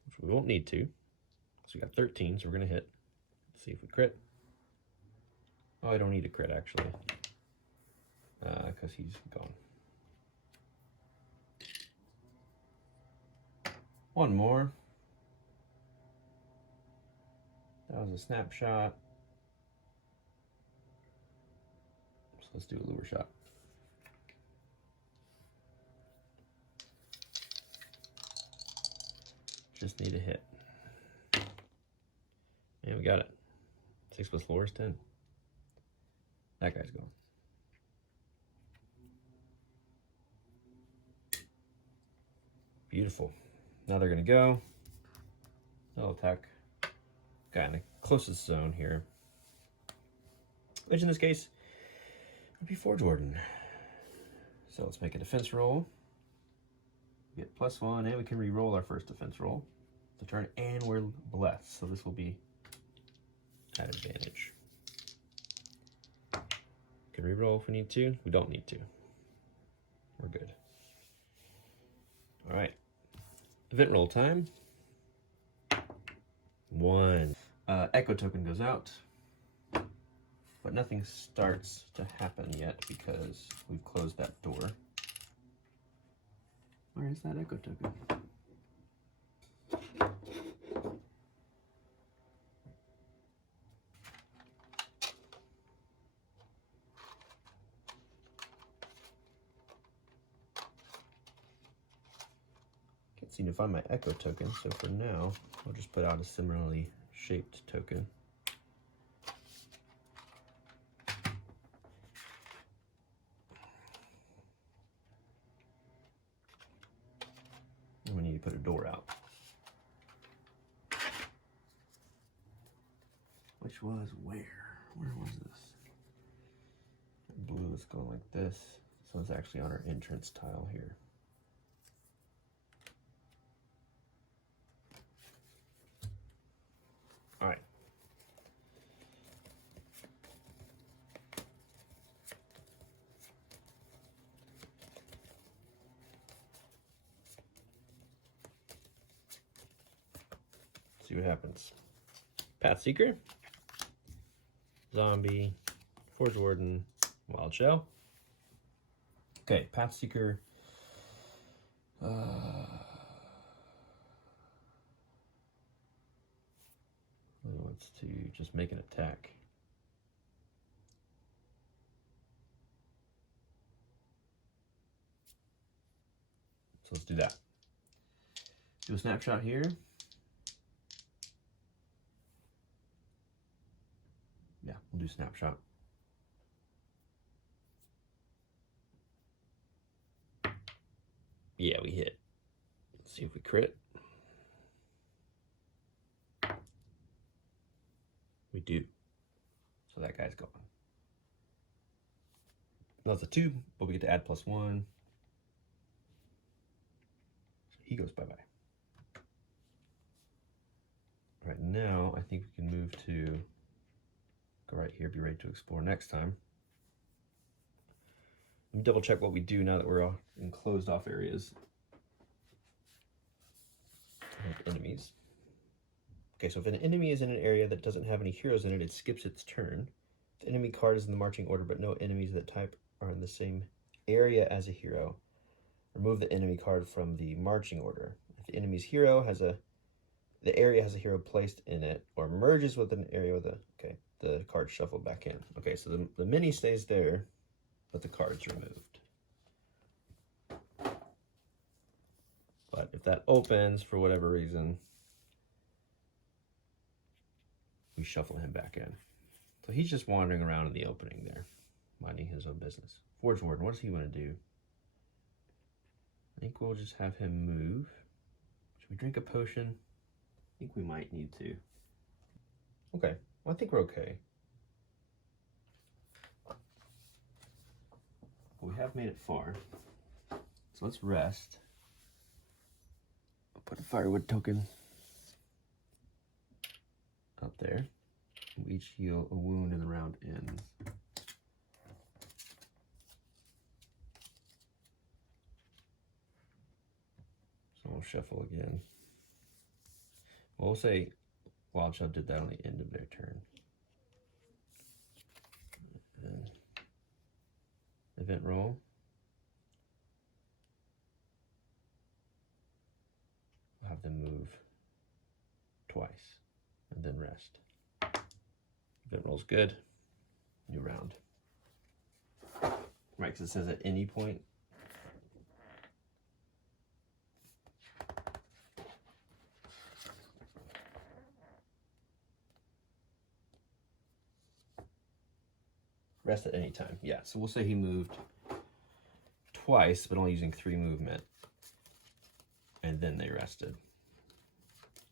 Which we won't need to. So we got 13, so we're going to hit. Let's see if we crit. Oh, I don't need a crit, actually. Because he's gone. One more. That was a snapshot. So let's do a lure shot. Just need a hit. And we got it. 6 plus lure is 10. That guy's gone. Beautiful. Now they're going to go. They'll attack guy in the closest zone here, which in this case would be Forge Warden. So let's make a defense roll. Get +1, and we can re-roll our first defense roll the turn, and we're blessed, so this will be at advantage. Can re-roll if we need to. We don't need to. We're good. All right. Event roll time. 1. Echo token goes out, but nothing starts to happen yet because we've closed that door. Where is that echo token? Can't seem to find my echo token, so for now, I'll just put out a similarly shaped token. And we need to put a door out. Which was where? Where was this? Blue is going like this, so it's actually on our entrance tile here. All right. See what happens. Path Seeker, Zombie, Forge Warden, Wild Shell. Okay, Path Seeker. Really wants to just make an attack. So let's do that. Do a snapshot here. Yeah, we'll do snapshot. Yeah, we hit. Let's see if we crit. We do. So that guy's gone. That's a 2, but we get to add +1. So he goes bye-bye. Right now, I think we can move to go right here, be ready to explore next time. Let me double check what we do now that we're all in closed off areas. Like enemies. Okay, so if an enemy is in an area that doesn't have any heroes in it, it skips its turn. The enemy card is in the marching order, but no enemies of that type are in the same area as a hero. Remove the enemy card from the marching order. If the enemy's hero has the area has a hero placed in it, or merges with an area with the card shuffled back in. Okay, so the mini stays there, but the card's removed. But if that opens for whatever reason, we shuffle him back in. So he's just wandering around in the opening there, minding his own business. Forge Warden, what does he want to do? I think we'll just have him move. Should we drink a potion? I think we might need to. Okay, well, I think we're okay. Well, we have made it far. So let's rest. I'll put a firewood token up there. We each heal a wound and the round ends. shuffle again. We'll say Wild Shell did that on the end of their turn. And event roll. We'll have them move twice and then rest. Event roll's good. New round. Right, because it says at any point. Rest at any time. Yeah, so we'll say he moved twice, but only using 3 movement. And then they rested.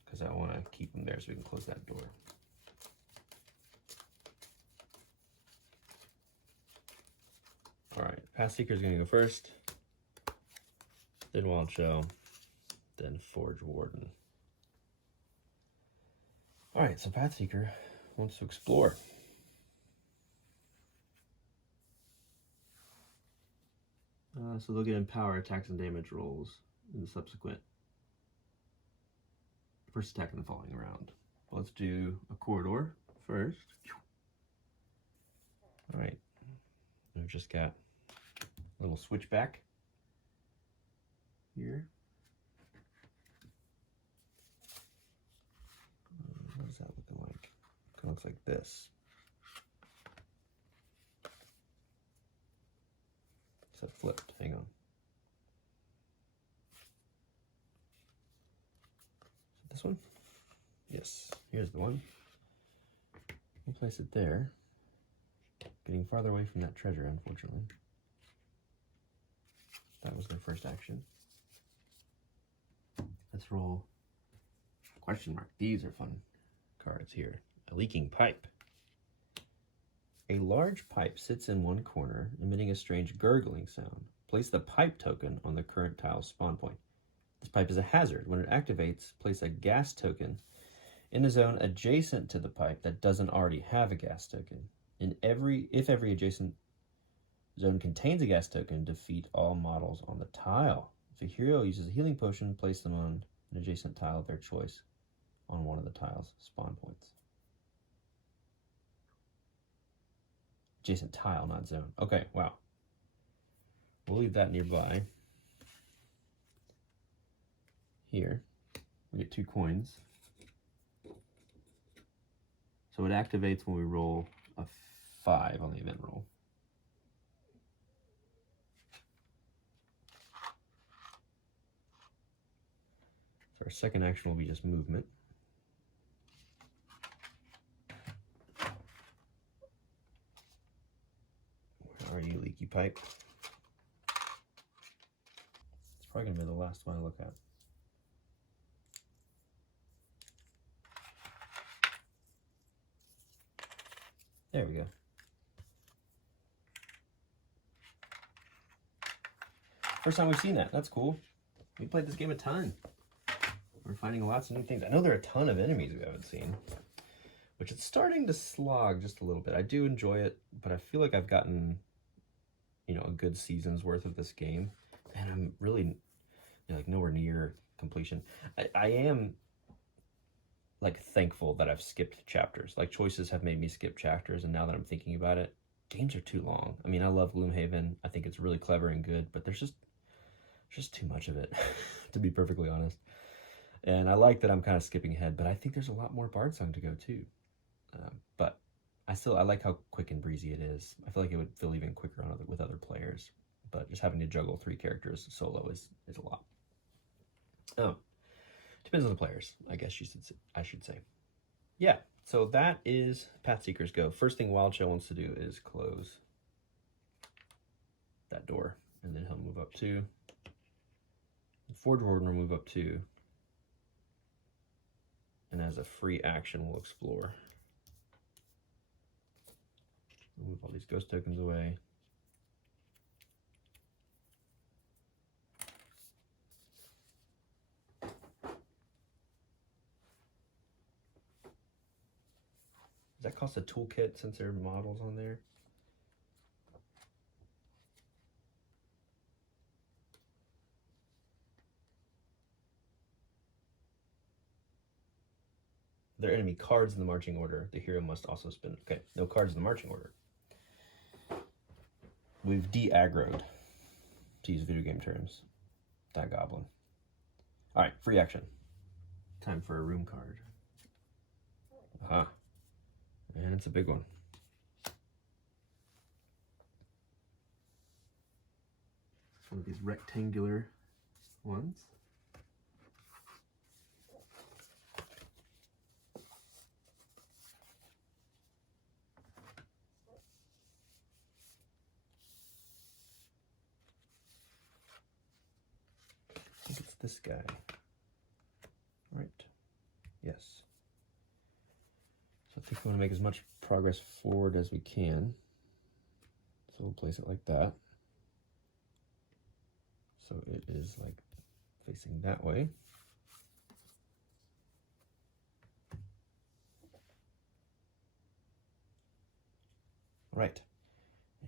Because I want to keep them there so we can close that door. All right, Path Seeker's going to go first. Then Wild Shell. Then Forge Warden. All right, so Path Seeker wants to explore. So they'll get empower attacks and damage rolls in the subsequent first attack in the following round. Let's do a corridor first. All right, I've just got a little switchback here. What is that looking like? Kind of looks like this. Except flipped. Hang on. This one? Yes. Here's the one. We'll place it there. Getting farther away from that treasure, unfortunately. That was their first action. Let's roll question mark. These are fun cards here. A leaking pipe. A large pipe sits in one corner, emitting a strange gurgling sound. Place the pipe token on the current tile's spawn point. This pipe is a hazard. When it activates, place a gas token in a zone adjacent to the pipe that doesn't already have a gas token. If every adjacent zone contains a gas token, defeat all models on the tile. If a hero uses a healing potion, place them on an adjacent tile of their choice on one of the tile's spawn points. Adjacent tile, not zone. Okay, wow. We'll leave that nearby. Here, we get 2 coins. So it activates when we roll a 5 on the event roll. So our second action will be just movement. Where are you, leaky pipe? It's probably going to be the last one I look at. There we go. First time we've seen that. That's cool. We played this game a ton. We're finding lots of new things. I know there are a ton of enemies we haven't seen, which it's starting to slog just a little bit. I do enjoy it, but I feel like I've gotten, a good season's worth of this game, and I'm really, like nowhere near completion. I am like thankful that I've skipped chapters. Like choices have made me skip chapters, and now that I'm thinking about it, games are too long. I mean, I love Gloomhaven. I think it's really clever and good, but there's just too much of it, to be perfectly honest. And I like that I'm kind of skipping ahead, but I think there's a lot more Bardsung to go too. But I like how quick and breezy it is. I feel like it would feel even quicker with other players, but just having to juggle 3 characters solo is a lot. Depends on the players, I guess I should say. Yeah, so that is Path Seeker's go. First thing Wild Shell wants to do is close that door, and then he'll move up 2. Forge Warden will move up 2. And as a free action, we'll explore. We'll move all these ghost tokens away. Does that cost a toolkit since there are models on there? there are enemy cards in the marching order, the hero must also spin. Okay, no cards in the marching order. We've de-aggroed, to use video game terms, that goblin. All right, free action. Time for a room card. Aha. And it's a big one. One of these rectangular ones. I think it's this guy. Right. Yes. So I think we want to make as much progress forward as we can. So we'll place it like that. So it is like facing that way. Right.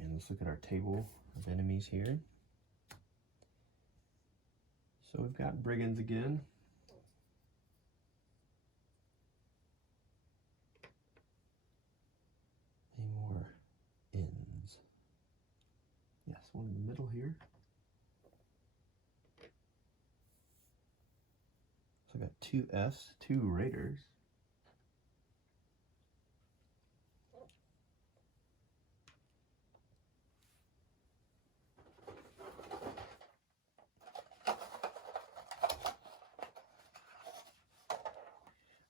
And let's look at our table of enemies here. So we've got brigands again. Any more ins? Yes, one in the middle here. So I got 2 Fs, 2 raiders.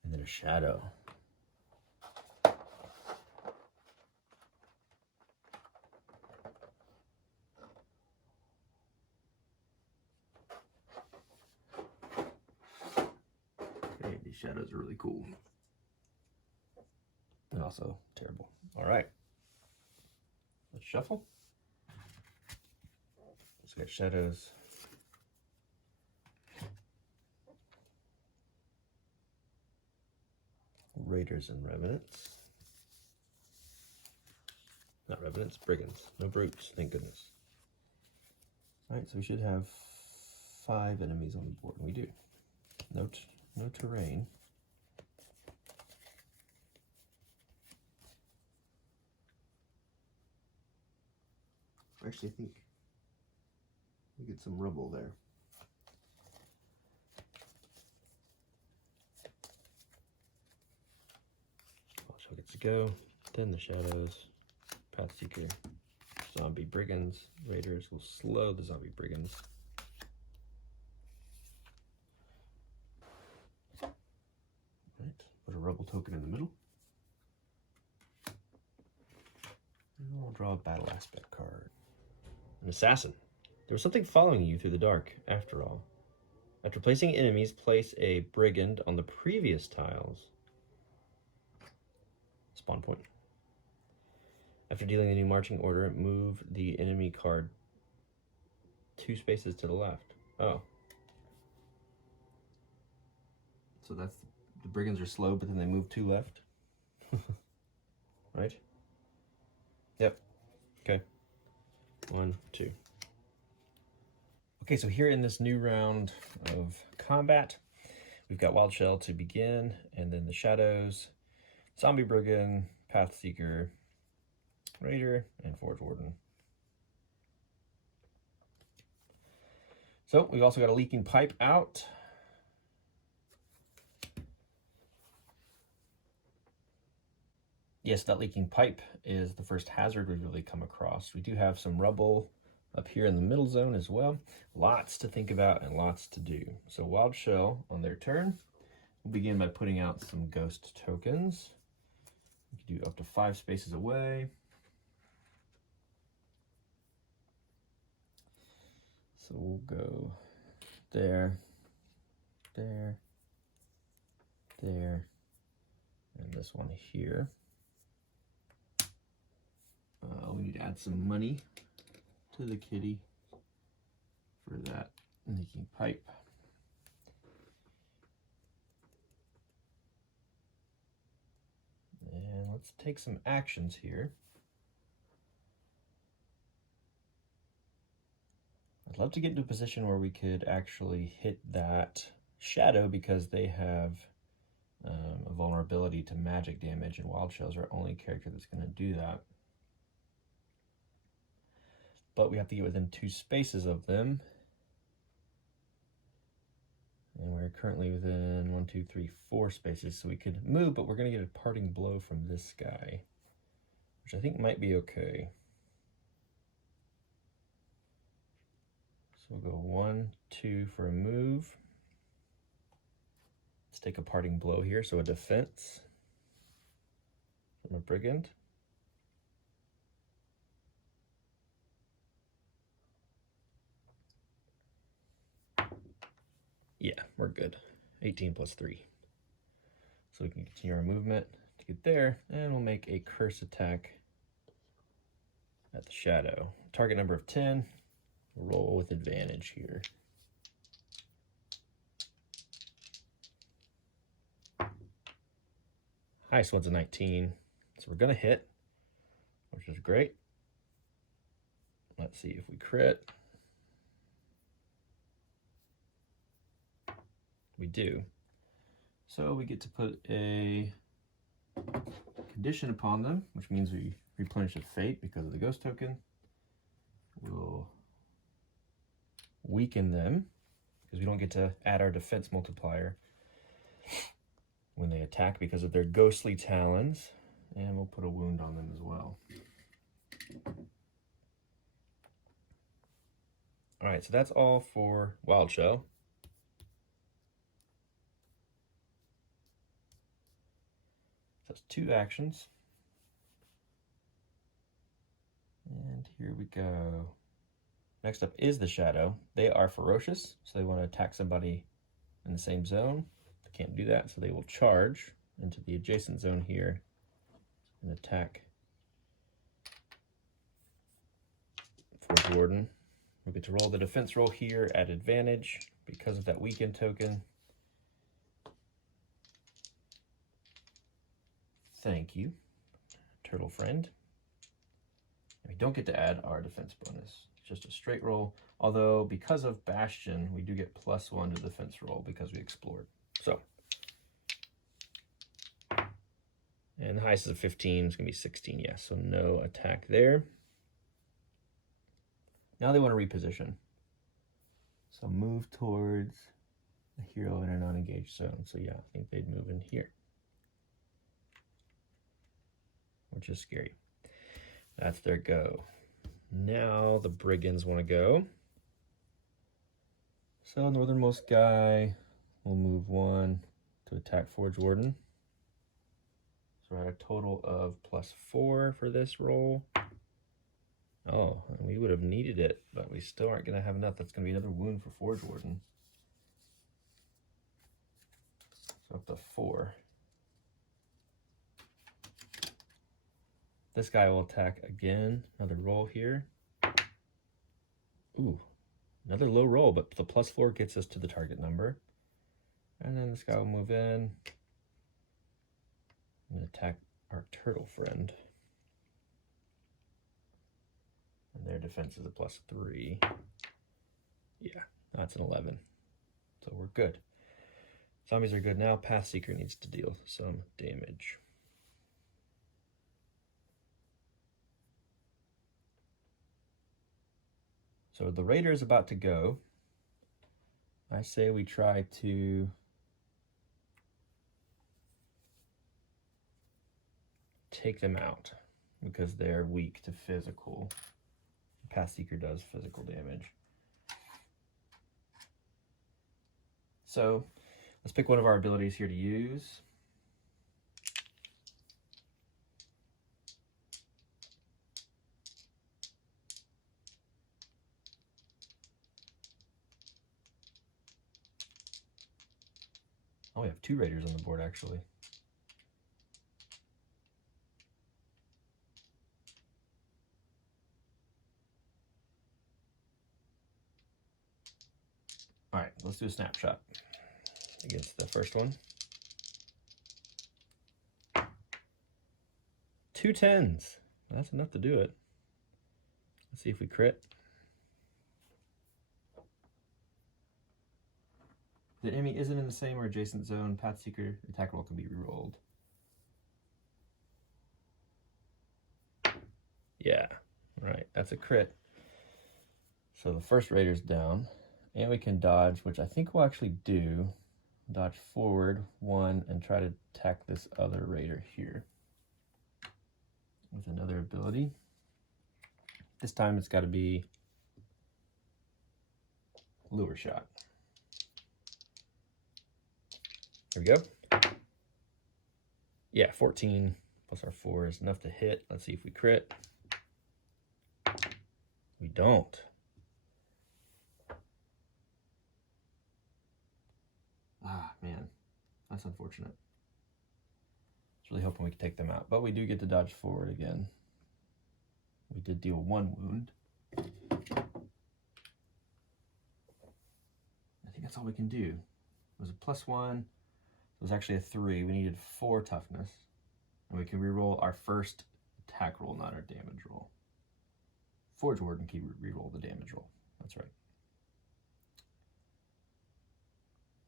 And then a shadow. Okay, these shadows are really cool. And also terrible. All right. Let's shuffle. Let's get shadows. Raiders and revenants. Not revenants, brigands. No brutes, thank goodness. All right, so we should have 5 enemies on the board, and we do. No terrain. Actually, I think we get some rubble there. Shell gets to go. Then the shadows. Pathseeker. Zombie brigands. Raiders will slow the zombie brigands. Right. Put a rubble token in the middle. And we'll draw a battle aspect card. An assassin. There was something following you through the dark, after all. After placing enemies, place a brigand on the previous tiles. Spawn point. After dealing a new marching order, move the enemy card 2 spaces to the left. Oh. So that's the brigands are slow, but then they move 2 left. Right? Yep. Okay. 1, 2. Okay, so here in this new round of combat, we've got Wild Shell to begin, and then the Shadows, Zombie Brigand, Pathseeker, Raider, and Forge Warden. So we've also got a leaking pipe out. Yes, that leaking pipe is the first hazard we've really come across. We do have some rubble up here in the middle zone as well. Lots to think about and lots to do. So Wild Shell, on their turn, will begin by putting out some ghost tokens. You can do up to 5 spaces away. So we'll go there, there, there, and this one here. We need to add some money to the kitty for that leaking pipe. And let's take some actions here. I'd love to get into a position where we could actually hit that shadow because they have a vulnerability to magic damage, and Wild Shell's our only character that's going to do that. But we have to get within 2 spaces of them. And we're currently within 1, 2, 3, 4 spaces, so we could move, but we're going to get a parting blow from this guy, which I think might be okay. So we'll go 1, 2 for a move. Let's take a parting blow here, so a defense from a brigand. Yeah, we're good. 18 plus 3. So we can continue our movement to get there, and we'll make a curse attack at the shadow. Target number of 10. We'll roll with advantage here. Highest one's a 19. So we're gonna hit, which is great. Let's see if we crit. We do. So we get to put a condition upon them, which means we replenish a fate because of the ghost token. We'll weaken them because we don't get to add our defense multiplier when they attack because of their ghostly talons, and we'll put a wound on them as well. All right, so that's all for Wild Shell. So that's 2 actions. And here we go. Next up is the Shadow. They are ferocious, so they want to attack somebody in the same zone. They can't do that, so they will charge into the adjacent zone here and attack Forge Warden. We get to roll the defense roll here at advantage because of that weaken token. Thank you, turtle friend. And we don't get to add our defense bonus. It's just a straight roll. Although, because of Bastion, we do get +1 to the defense roll because we explored. So, and the highest is a 15. It's going to be 16, yes. So no attack there. Now they want to reposition. So move towards the hero in a non-engaged zone. So yeah, I think they'd move in here, which is scary. That's their go. Now the brigands want to go. So northernmost guy will move 1 to attack Forge Warden. So we're at a total of +4 for this roll. Oh, we would have needed it, but we still aren't going to have enough. That's going to be another wound for Forge Warden. So up to 4. This guy will attack again. Another roll here. Ooh, another low roll, but the +4 gets us to the target number. And then this guy will move in and attack our turtle friend. And their defense is a +3. Yeah, that's an 11. So we're good. Zombies are good now. Path Seeker needs to deal some damage. So the Raider is about to go. I say we try to take them out because they're weak to physical. Path Seeker does physical damage. So let's pick one of our abilities here to use. Oh, we have 2 Raiders on the board, actually. All right, let's do a snapshot against the first one. 2 10s. That's enough to do it. Let's see if we crit. The enemy isn't in the same or adjacent zone. Path Seeker attack roll can be rerolled. Yeah, right. That's a crit. So the first Raider's down. And we can dodge, which I think we'll actually do. Dodge forward 1 and try to attack this other Raider here with another ability. This time it's got to be Lure Shot. Here we go. Yeah, 14 plus our 4 is enough to hit. Let's see if we crit. We don't. Ah, man, that's unfortunate. I was really hoping we could take them out, but we do get to dodge forward again. We did deal 1 wound. I think that's all we can do. It was a +1. It was actually a 3. We needed 4 toughness. And we can reroll our first attack roll, not our damage roll. Forge Warden can reroll the damage roll. That's right.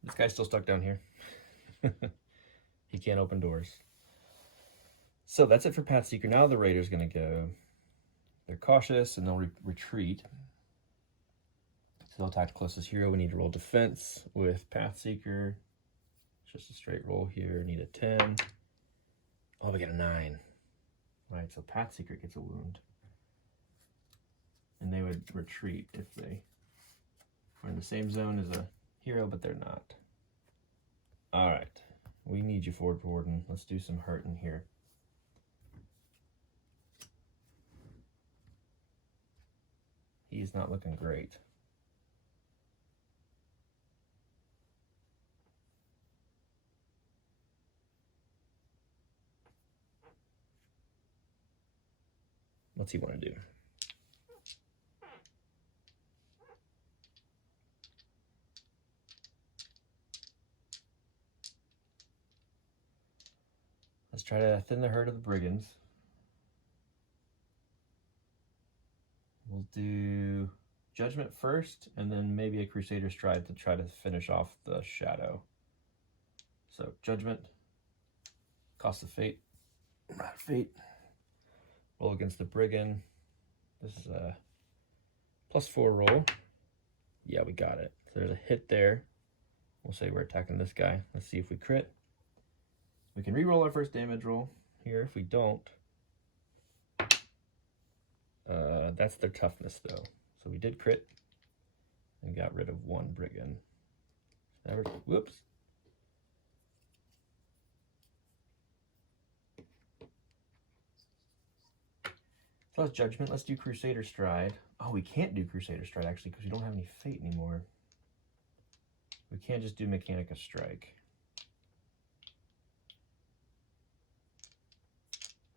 This guy's still stuck down here. He can't open doors. So that's it for Path Seeker. Now the Raider's going to go. They're cautious and they'll retreat. So they'll attack the closest hero. We need to roll defense with Path Seeker. Just a straight roll here. Need a 10. Oh, we get a 9. All right, so Path Seeker gets a wound. And they would retreat if they were in the same zone as a hero, but they're not. All right, we need you, Forge Warden. Let's do some hurting here. He's not looking great. What's he want to do? Let's try to thin the herd of the brigands. We'll do Judgment first, and then maybe a Crusader Stride to try to finish off the Shadow. So Judgment, Cost of Fate, Fate, roll against the Brigand. This is a +4 roll. Yeah, we got it. So there's a hit there. We'll say we're attacking this guy. Let's see if we crit. We can re-roll our first damage roll here. If we don't, that's their toughness though. So we did crit and got rid of 1 brigand. Whoops. So that's Judgment. Let's do Crusader Stride. Oh, we can't do Crusader Stride actually because we don't have any Fate anymore. We can't just do Mechanica Strike.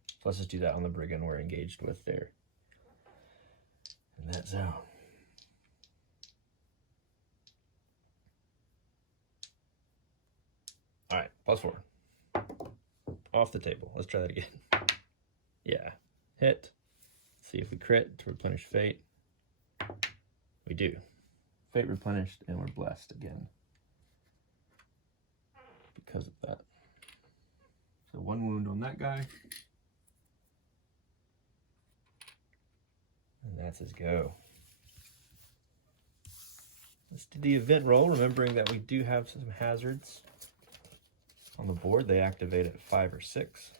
So let's just do that on the Brigand we're engaged with there in that zone. All right, +4. Off the table. Let's try that again. Yeah, hit. See if we crit to replenish Fate. We do. Fate replenished, and we're blessed again because of that. So 1 wound on that guy. And that's his go. Let's do the event roll, remembering that we do have some hazards on the board. They activate at 5 or 6.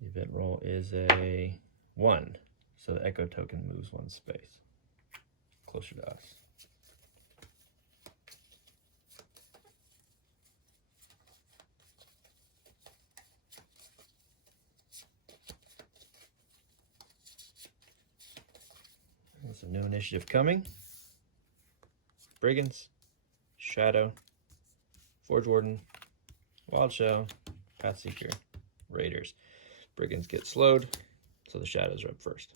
The event roll is a 1, so the Echo token moves 1 space closer to us. There's a new initiative coming. Brigands, Shadow, Forge Warden, Wild Shell, Path Seeker, Raiders. Brigands get slowed, so the Shadows are up first.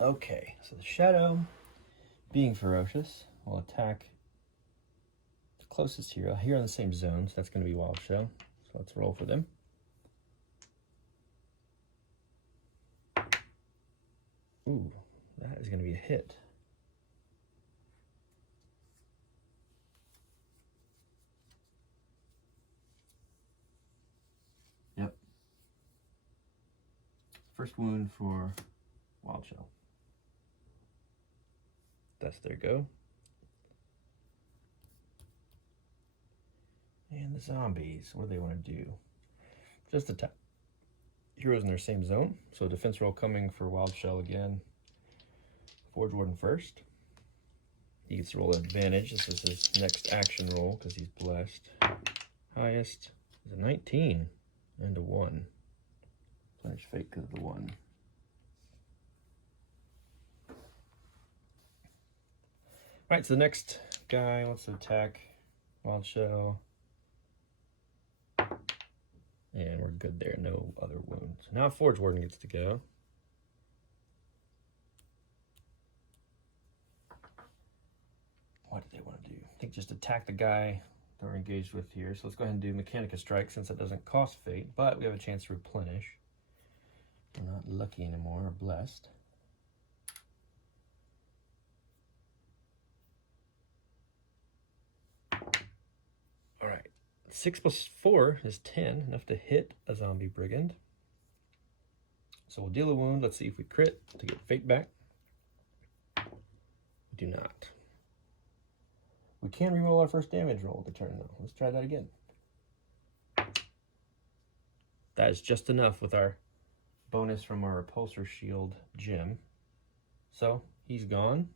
Okay, so the Shadow, being ferocious, will attack the closest hero. Here in the same zone, so that's going to be Wild Shell. So let's roll for them. Ooh, That is going to be a hit. Yep. First wound for Wild Shell. That's their go. And the zombies, what do they want to do? Just attack. Heroes in their same zone. So defense roll coming for Wild Shell again. Forge Warden first. He gets to roll advantage. This is his next action roll because he's blessed. Highest is a 19 and a 1. Plenish Fate because of the 1. Alright, so the next guy wants to attack Wild Shell. And we're good there, no other wounds. Now Forge Warden gets to go. What do they want to do? I think just attack the guy that we're engaged with here. So let's go ahead and do Mechanica Strike since it doesn't cost Fate, but we have a chance to replenish. We're not lucky anymore, or blessed. All right, 6 plus 4 is 10, enough to hit a zombie brigand. So we'll deal a wound. Let's see if we crit to get Fate back. We do not. We can reroll our first damage roll the turn though. Let's try that again. That is just enough with our bonus from our Repulsor Shield gem. So he's gone.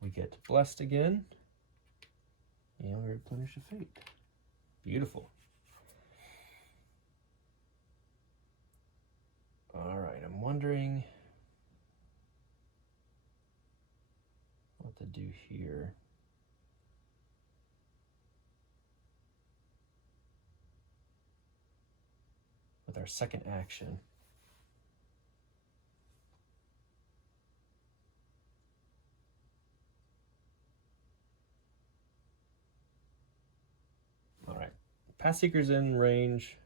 We get blessed again. And we replenish a Fate. Beautiful. All right, I'm wondering what to do here. With our second action. All right, Path Seeker's in range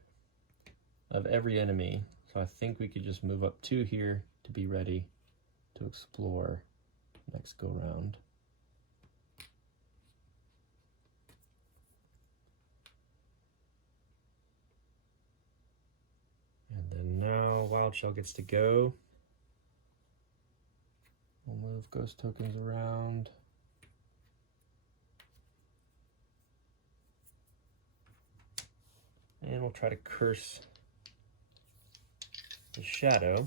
of every enemy, so I think we could just move up 2 here to be ready to explore next go round. And then now Wild Shell gets to go. We'll move ghost tokens around. And we'll try to curse the shadow.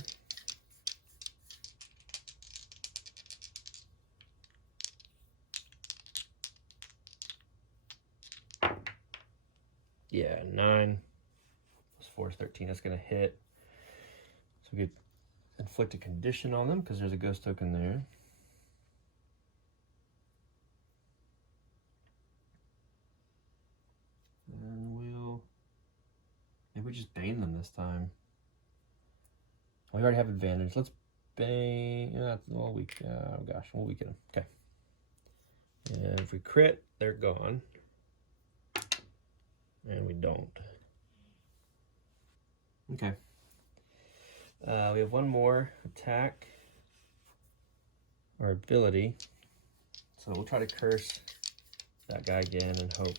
Yeah, 9 plus 4 is 13. That's going to hit. So we get inflict a condition on them because there's a ghost token there. And we'll maybe just bane them this time. We already have advantage. Let's bane. Well, oh gosh, we'll weaken them. Okay. And if we crit, they're gone. And we don't. Okay. We have one more attack or ability. So we'll try to curse that guy again and hope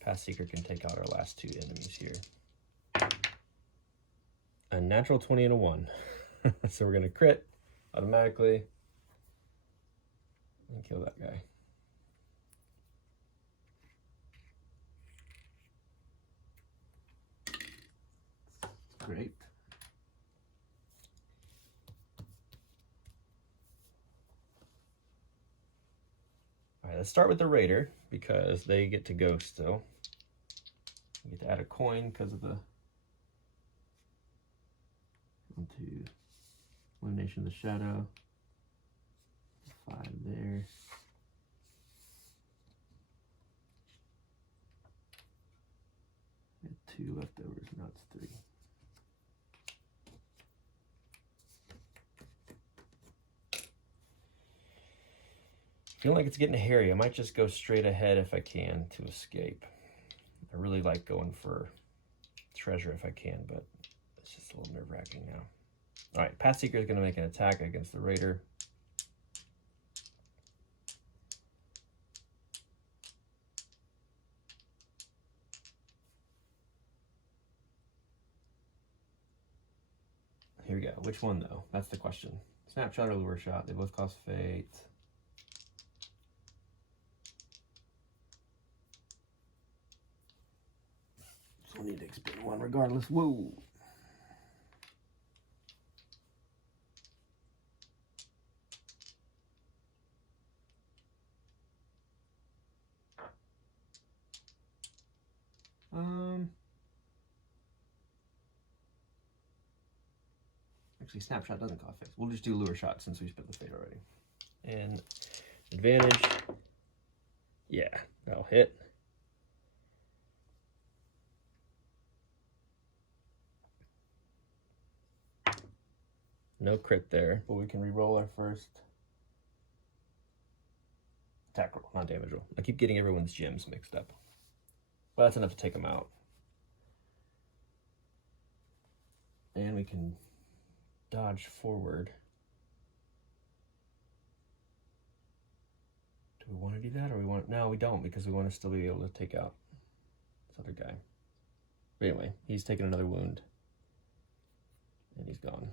Path Seeker can take out our last 2 enemies here. A natural 20 and a 1. So we're going to crit automatically and kill that guy. Great. All right, let's start with the Raider because they get to go still. We get to add a coin because of the into Illumination of the Shadow. 5 there. We had 2 leftovers, now it's 3. Feeling like it's getting hairy. I might just go straight ahead if I can to escape. I really like going for treasure if I can, but It's just a little nerve-wracking now. All right, Path Seeker is going to make an attack against the Raider. Here we go. Which one, though? That's the question. Snapshot or Lure Shot? They both cost Fate. So we'll need to expend one regardless. Whoa! Actually, Snapshot doesn't cost Fate. We'll just do Lure Shot since we spent the Fate already. And advantage. Yeah, that'll hit. No crit there, but we can re-roll our first attack roll, not damage roll. I keep getting everyone's gems mixed up. But that's enough to take them out. And we can dodge forward. Do we want to do that, or we want? No, we don't, because we want to still be able to take out this other guy. But anyway, he's taking another wound, and he's gone.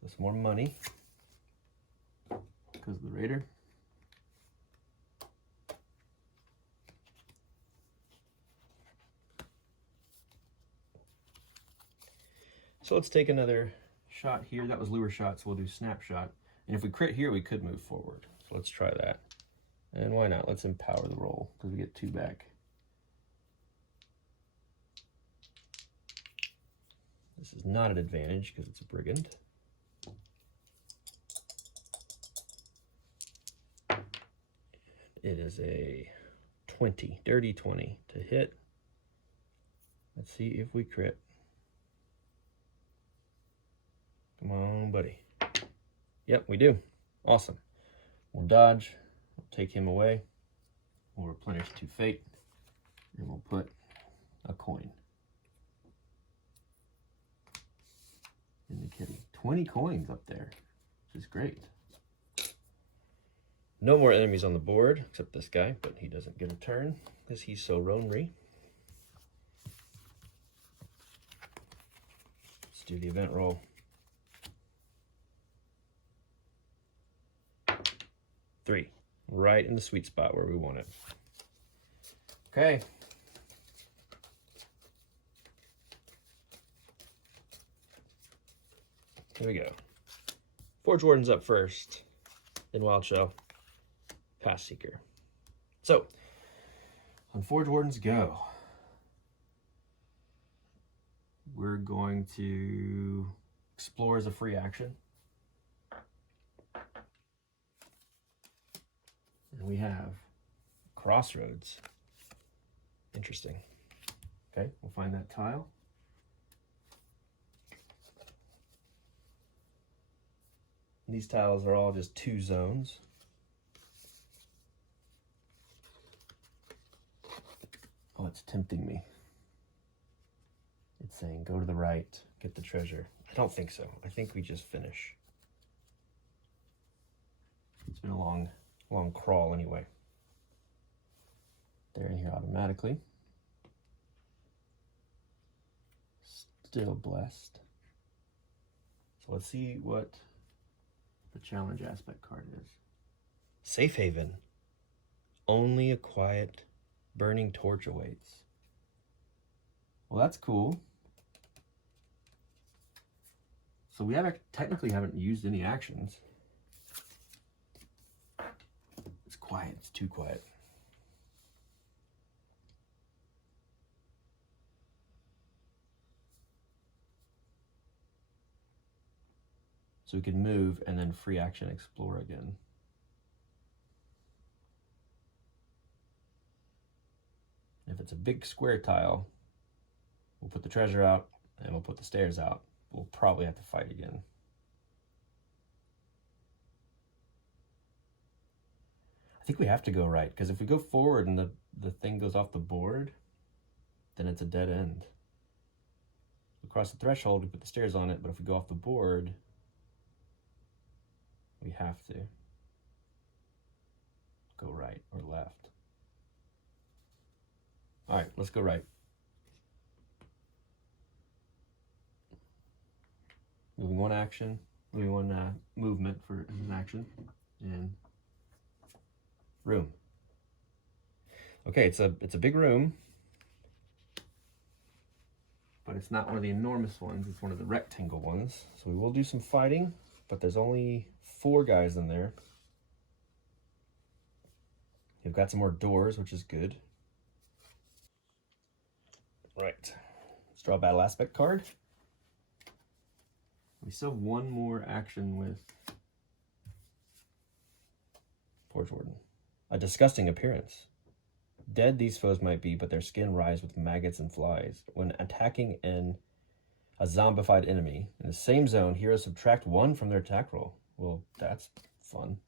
So some more money because of the Raider. So let's take another shot here. That was Lure Shot, so we'll do Snapshot. And if we crit here, we could move forward. So let's try that. And why not? Let's empower the roll because we get 2 back. This is not an advantage because it's a Brigand. It is a 20, dirty 20 to hit. Let's see if we crit. Come on, buddy. Yep, we do. Awesome. We'll dodge. We'll take him away. We'll replenish 2 Fate. And we'll put a coin in the kitty. 20 coins up there, which is great. No more enemies on the board, except this guy, but he doesn't get a turn because he's so Ronry. Let's do the event roll. 3, right in the sweet spot where we want it. Okay. Here we go. Forge Warden's up first, then Wild Shell, Path Seeker. So, on Forge Warden's go, we're going to explore as a free action. And we have Crossroads. Interesting. Okay, we'll find that tile. And these tiles are all just 2 zones. Oh, it's tempting me. It's saying go to the right, get the treasure. I don't think so. I think we just finish. It's been a long crawl anyway. They're in here automatically. Still blessed. So let's see what the challenge aspect card is. Safe Haven. Only a quiet burning torch awaits. Well, that's cool. So we technically haven't used any actions. It's quiet. It's too quiet. So we can move and then free action explore again. If it's a big square tile, we'll put the treasure out and we'll put the stairs out. We'll probably have to fight again. I think we have to go right, because if we go forward and the thing goes off the board, then it's a dead end. Across the threshold, we put the stairs on it, but if we go off the board, we have to go right or left. All right, let's go right. Moving one action, moving one movement for an action, and room. Okay, it's a big room, but it's not one of the enormous ones. It's one of the rectangle ones. So we will do some fighting, but there's only 4 guys in there. We've got some more doors, which is good. Right, let's draw a battle aspect card. We still have one more action with Forge Warden. A disgusting appearance. Dead these foes might be, but their skin writhes with maggots and flies. When attacking a zombified enemy in the same zone, heroes subtract 1 from their attack roll. Well, that's fun.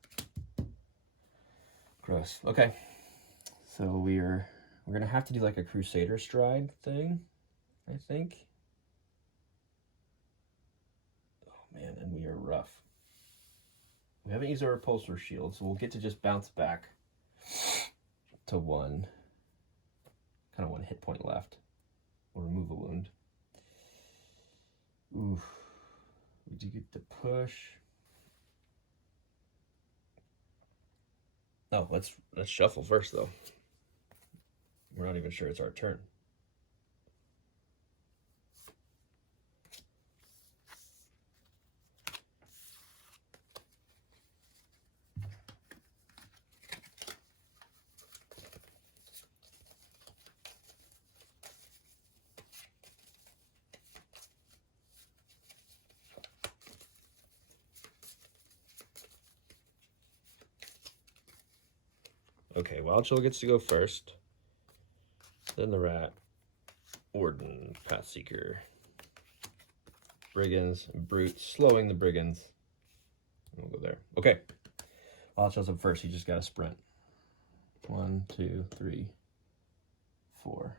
Gross. Okay, so we're gonna have to do like a Crusader stride thing, I think. Oh man, and we are rough. We haven't used our repulsor shield, so we'll get to just bounce back to 1. Kind of 1 hit point left. We'll remove a wound. Oof. We do get to push. Oh, let's shuffle first though. We're not even sure it's our turn. Okay, Wild Chill gets to go first. Then the Rat, Warden, Pathseeker, Brigands, Brute, slowing the Brigands. We'll go there. Okay, Wild Chill's up first. He just got to sprint. 1, 2, 3, 4.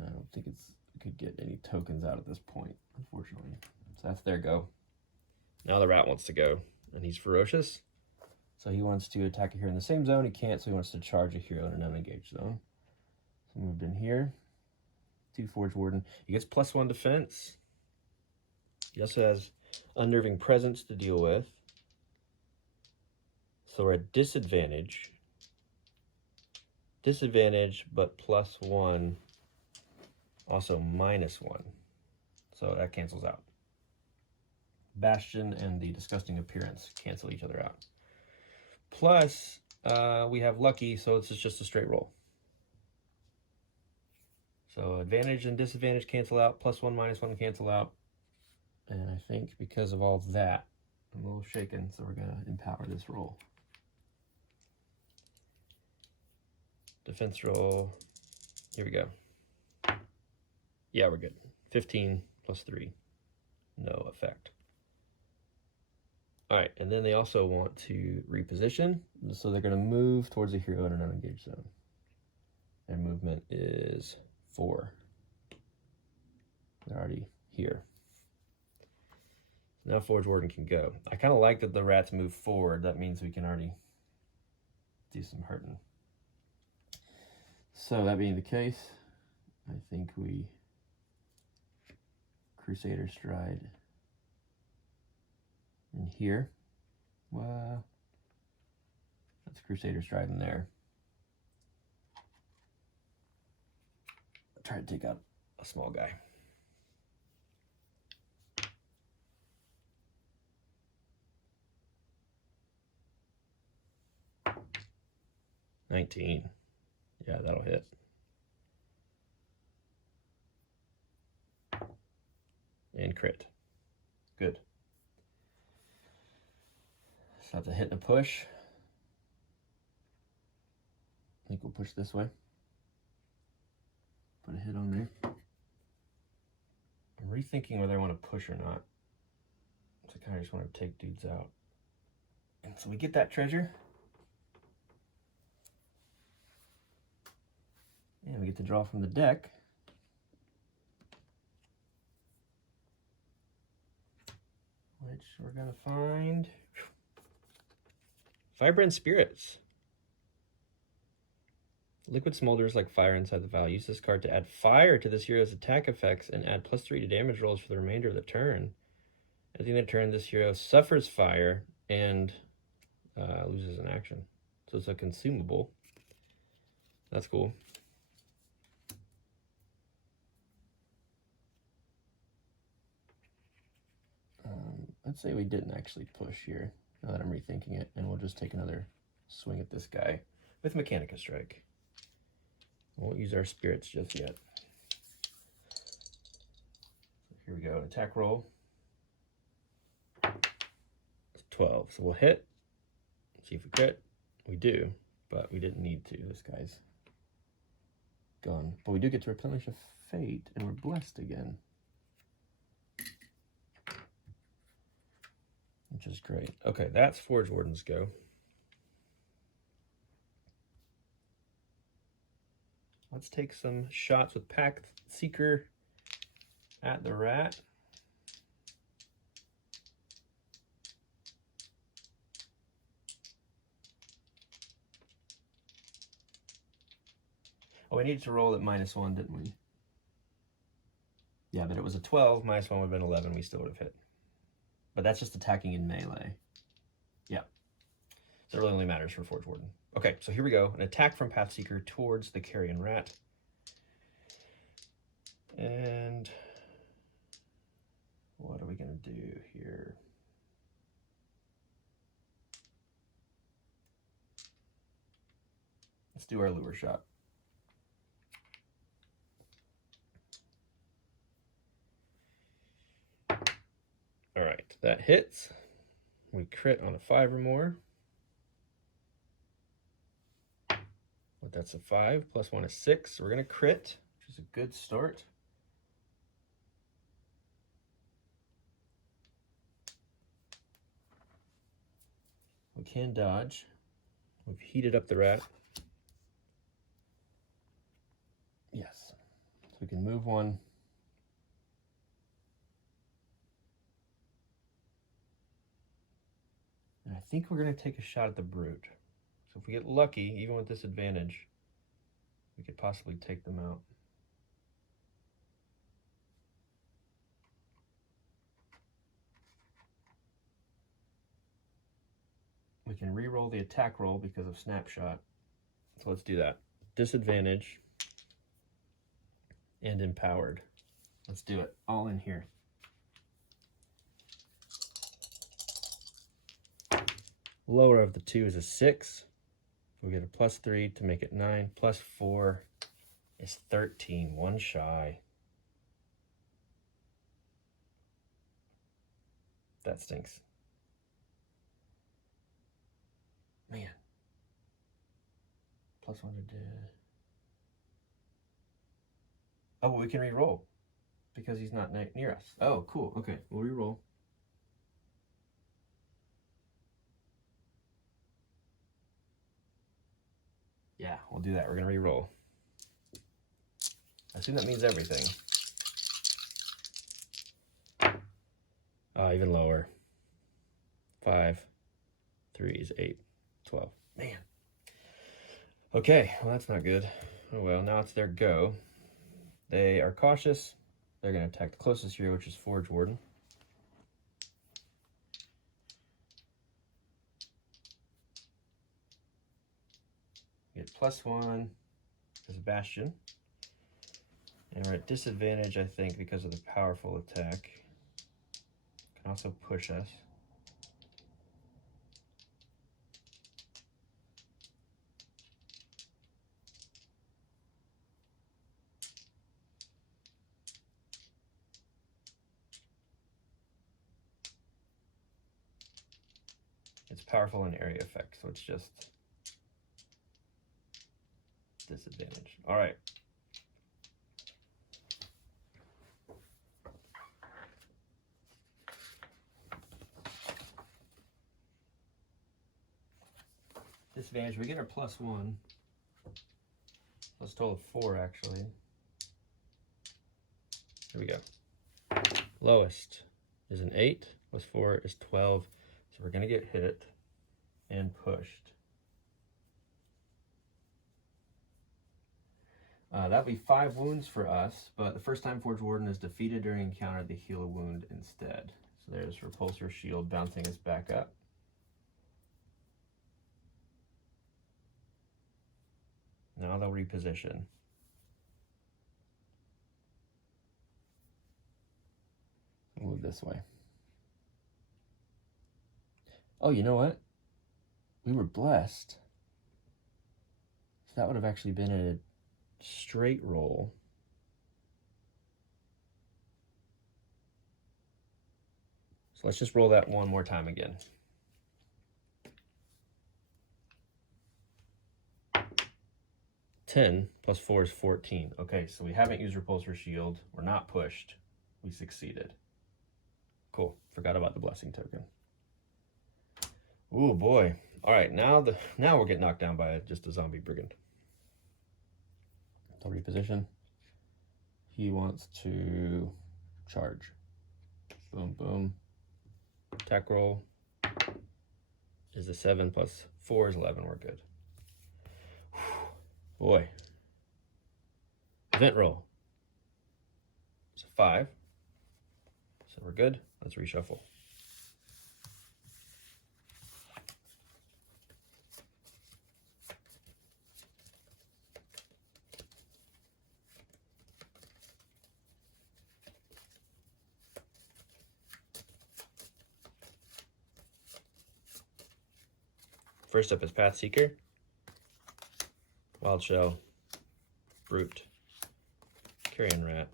I don't think it could get any tokens out at this point, unfortunately. So that's their go. Now the Rat wants to go, and he's ferocious. So he wants to attack a hero in the same zone. He can't, so he wants to charge a hero in an unengaged zone. So moved in here. 2 Forge Warden. He gets +1 defense. He also has Unnerving Presence to deal with. So we're at disadvantage. Disadvantage, but +1. Also -1. So that cancels out. Bastion and the Disgusting Appearance cancel each other out. Plus, we have Lucky, so it's just a straight roll. So advantage and disadvantage cancel out, +1, -1 cancel out. And I think because of all that, I'm a little shaken, so we're gonna empower this roll. Defense roll, here we go. Yeah, we're good. 15 + 3, no effect. All right, and then they also want to reposition, so they're going to move towards a hero in an unengaged zone. Their movement is 4. They're already here. Now Forge Warden can go. I kind of like that the Rats move forward. That means we can already do some hurting. So that being the case, I think we Crusader stride in here. Well, that's Crusader stride in there. I'll try to take out a small guy. $19. Yeah, that'll hit. And crit. Good. So that's a hit and a push. I think we'll push this way. Put a hit on there. I'm rethinking whether I want to push or not. So I kind of just want to take dudes out. And so we get that treasure. And we get to draw from the deck. Which we're gonna find Vibrant Spirits. Liquid smolders like fire inside the vial. Use this card to add fire to this hero's attack effects and add +3 to damage rolls for the remainder of the turn. At the end of the turn, this hero suffers fire and loses an action. So it's a consumable. That's cool. Let's say we didn't actually push here, now that I'm rethinking it, and we'll just take another swing at this guy with Mechanica Strike. We won't use our spirits just yet. So here we go, an attack roll. It's 12, so we'll hit, see if we crit. We do, but we didn't need to. This guy's gone. But we do get to replenish a fate, and we're blessed again. Which is great. Okay, that's Forge Warden's go. Let's take some shots with Pact Seeker at the rat. Oh, we needed to roll at -1, didn't we? Yeah, but it was a 12. -1 would have been 11. We still would have hit. But that's just attacking in melee. Yeah. So it really only matters for Forge Warden. Okay, so here we go. An attack from Pathseeker towards the Carrion Rat. And what are we going to do here? Let's do our lure shot. All right, that hits. We crit on a 5 or more. But that's a 5, +1 is 6. So we're gonna crit, which is a good start. We can dodge. We've heated up the rat. Yes, so we can move one. And I think we're going to take a shot at the brute. So if we get lucky, even with disadvantage, we could possibly take them out. We can re-roll the attack roll because of snapshot. So let's do that. Disadvantage and empowered. Let's do it. All in here. Lower of the 2 is a 6. We get a +3 to make it 9. +4 is 13. One shy. That stinks. Man. +1 to... Oh, we can re-roll because he's not near us. Oh, cool. Okay, we'll re-roll. Yeah, we'll do that. We're going to re-roll. I assume that means everything. Even lower. 5, 3 is 8, 12. Man. Okay, well, that's not good. Oh, well, now it's their go. They are cautious. They're going to attack the closest hero, which is Forge Warden. Get +1 as a Bastion. And we're at disadvantage, I think, because of the powerful attack. Can also push us. It's powerful in area effect, so it's just disadvantage. All right. Disadvantage, we get our +1. Plus total of 4, actually. Here we go. Lowest is an 8, plus 4 is 12. So we're going to get hit and pushed. That would be 5 wounds for us, but the first time Forge Warden is defeated during encounter, they heal a wound instead. So there's Repulsor Shield bouncing us back up. Now they'll reposition. Move this way. Oh, you know what? We were blessed. So that would have actually been a straight roll. So let's just roll that one more time again. (10) plus 4 is 14. Okay, so we haven't used Repulsor Shield. We're not pushed. We succeeded. Cool. Forgot about the blessing token. Ooh, boy. All right, now we're getting knocked down by just a zombie brigand. I'll reposition. He wants to charge. Boom, boom. Attack roll is a 7 plus 4 is 11. We're good. Boy. Event roll. It's a 5. So we're good. Let's reshuffle. First up is Path Seeker, Wild Shell, Brute, Carrion Rat,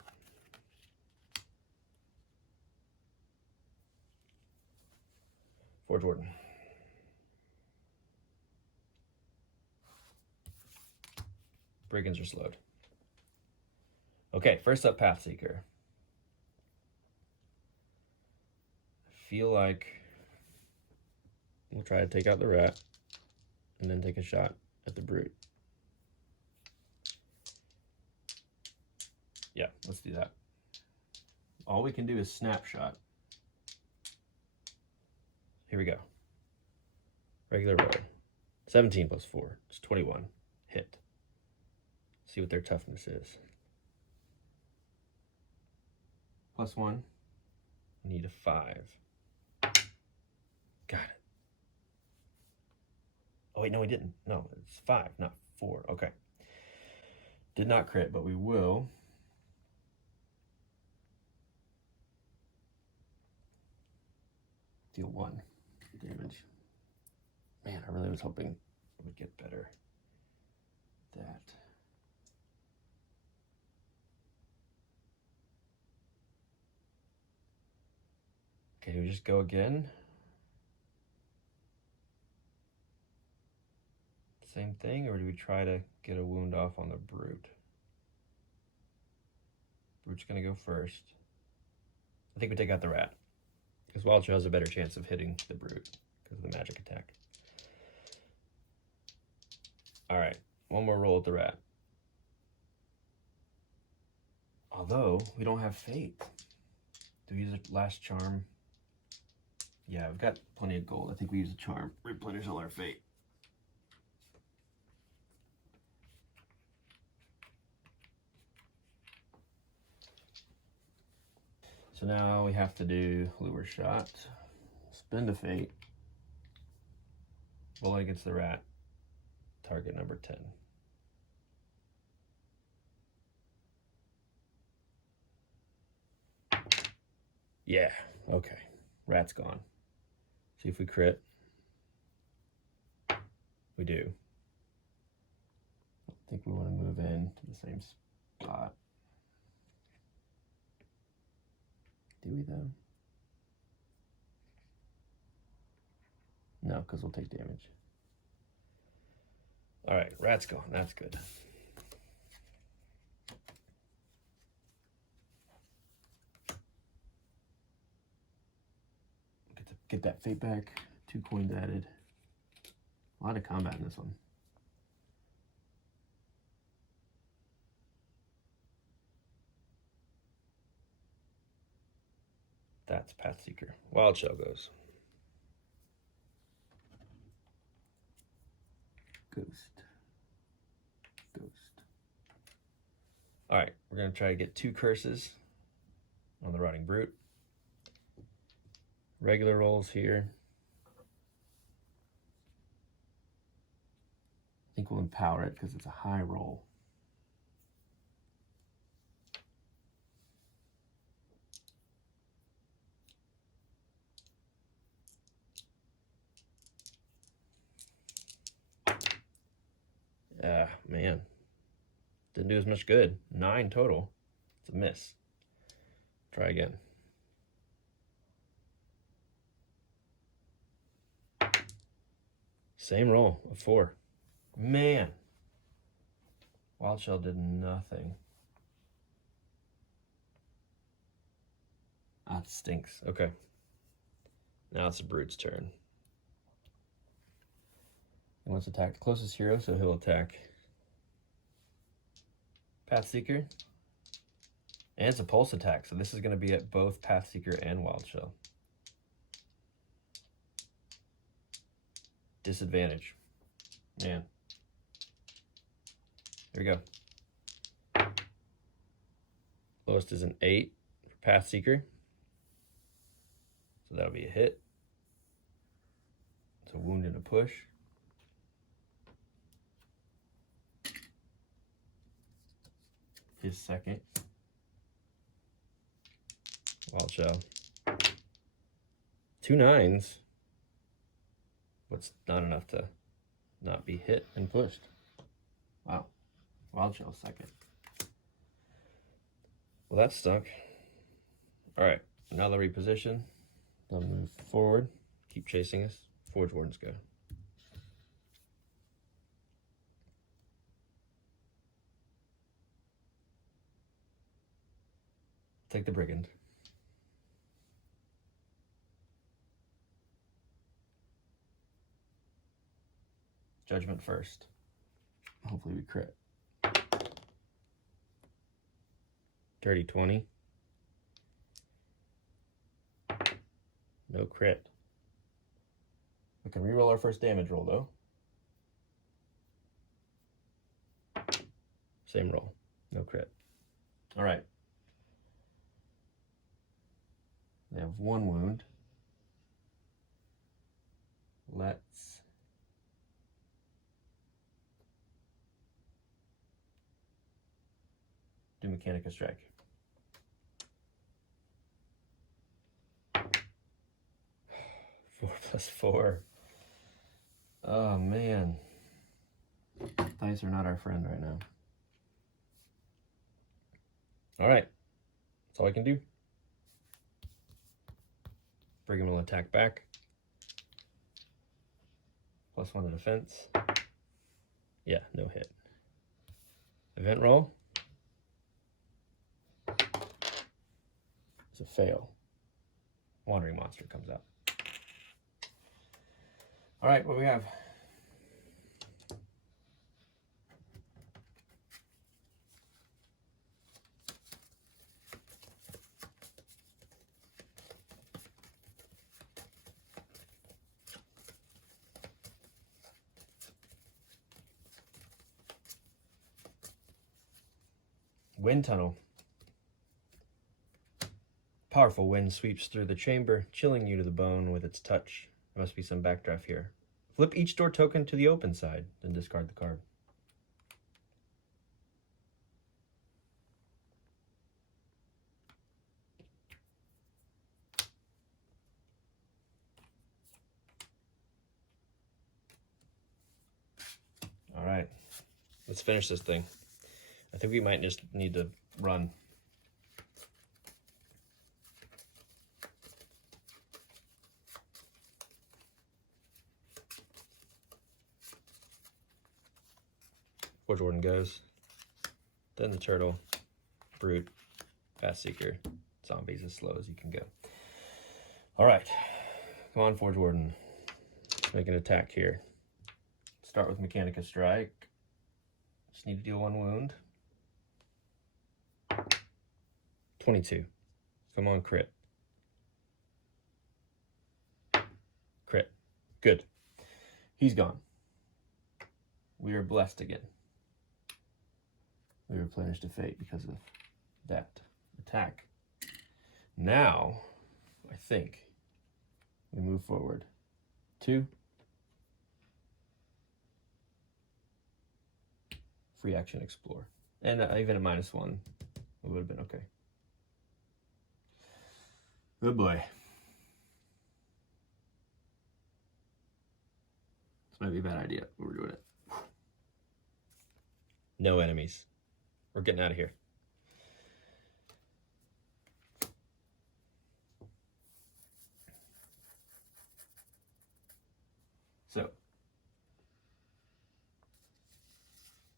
Forge Warden. Brigands are slowed. Okay, first up, Path Seeker. I feel like we'll try to take out the rat and then take a shot at the brute. Yeah, let's do that. All we can do is snapshot. Here we go. Regular roll. 17 plus 4 is 21. Hit. See what their toughness is. Plus 1. Need a 5. Got it. Oh, wait, no, we didn't. No, it's 5, not 4. Okay. Did not crit, but we will. Deal 1 damage. Man, I really was hoping it would get better. That. Okay, do we just go again? Same thing, or do we try to get a wound off on the brute? Brute's gonna go first. I think we take out the rat, because Wild Shell has a better chance of hitting the brute because of the magic attack. All right, one more roll at the rat. Although we don't have fate. Do we use a last charm? Yeah, we've got plenty of gold. I think we use a charm. Replenish all our fate. So now we have to do lure shot, spend a fate, bullet against the rat, target number 10. Yeah, okay, rat's gone. See if we crit. We do. I think we want to move in to the same spot. Do we though? No, because we'll take damage. All right, rat's gone. That's good. Get that fate back. 2 coins added. A lot of combat in this one. That's Path Seeker. Wild Shell goes. Ghost. All right, we're going to try to get 2 curses on the Rotting Brute. Regular rolls here. I think we'll empower it because it's a high roll. Man. Didn't do as much good. 9 total. It's a miss. Try again. Same roll of 4. Man. Wild Shell did nothing. Ah, it stinks. Okay. Now it's the Brute's turn. He wants to attack the closest hero, so he'll attack Path Seeker. And it's a pulse attack, so this is going to be at both Path Seeker and Wild Shell. Disadvantage. Man. Here we go. Lowest is an 8 for Path Seeker. So that'll be a hit. It's a wound and a push. His second. Wild Shell. 2 9s. What's not enough to not be hit and pushed. Wow. Wild Shell second. Well, that stunk. All right. Now they'll reposition. They'll move forward. Keep chasing us. Forge Wardens go. Take the Brigand. Judgment first. Hopefully we crit. Dirty 20. No crit. We can reroll our first damage roll though. Same roll. No crit. All right. They have 1 wound. Let's do Mechanica Strike. Four plus 4. Oh man. Dice are not our friend right now. All right. That's all I can do. Brigand will attack back. +1 to defense. Yeah, no hit. Event roll. It's a fail. Wandering Monster comes out. All right, what do we have? Wind Tunnel. Powerful wind sweeps through the chamber, chilling you to the bone with its touch. There must be some backdraft here. Flip each door token to the open side, then discard the card. All right, let's finish this thing. I think we might just need to run. Forge Warden goes. Then the Turtle, Brute, Path Seeker, Zombies as slow as you can go. All right, come on, Forge Warden. Let's make an attack here. Start with Mechanica Strike. Just need to deal 1 wound. 22. Come on, crit. Good. He's gone. We are blessed again. We replenished a fate because of that attack. Now, I think we move forward. 2. Free action explore. And even at -1, it would have been okay. Good boy. This might be a bad idea, but we're doing it. No enemies. We're getting out of here. So,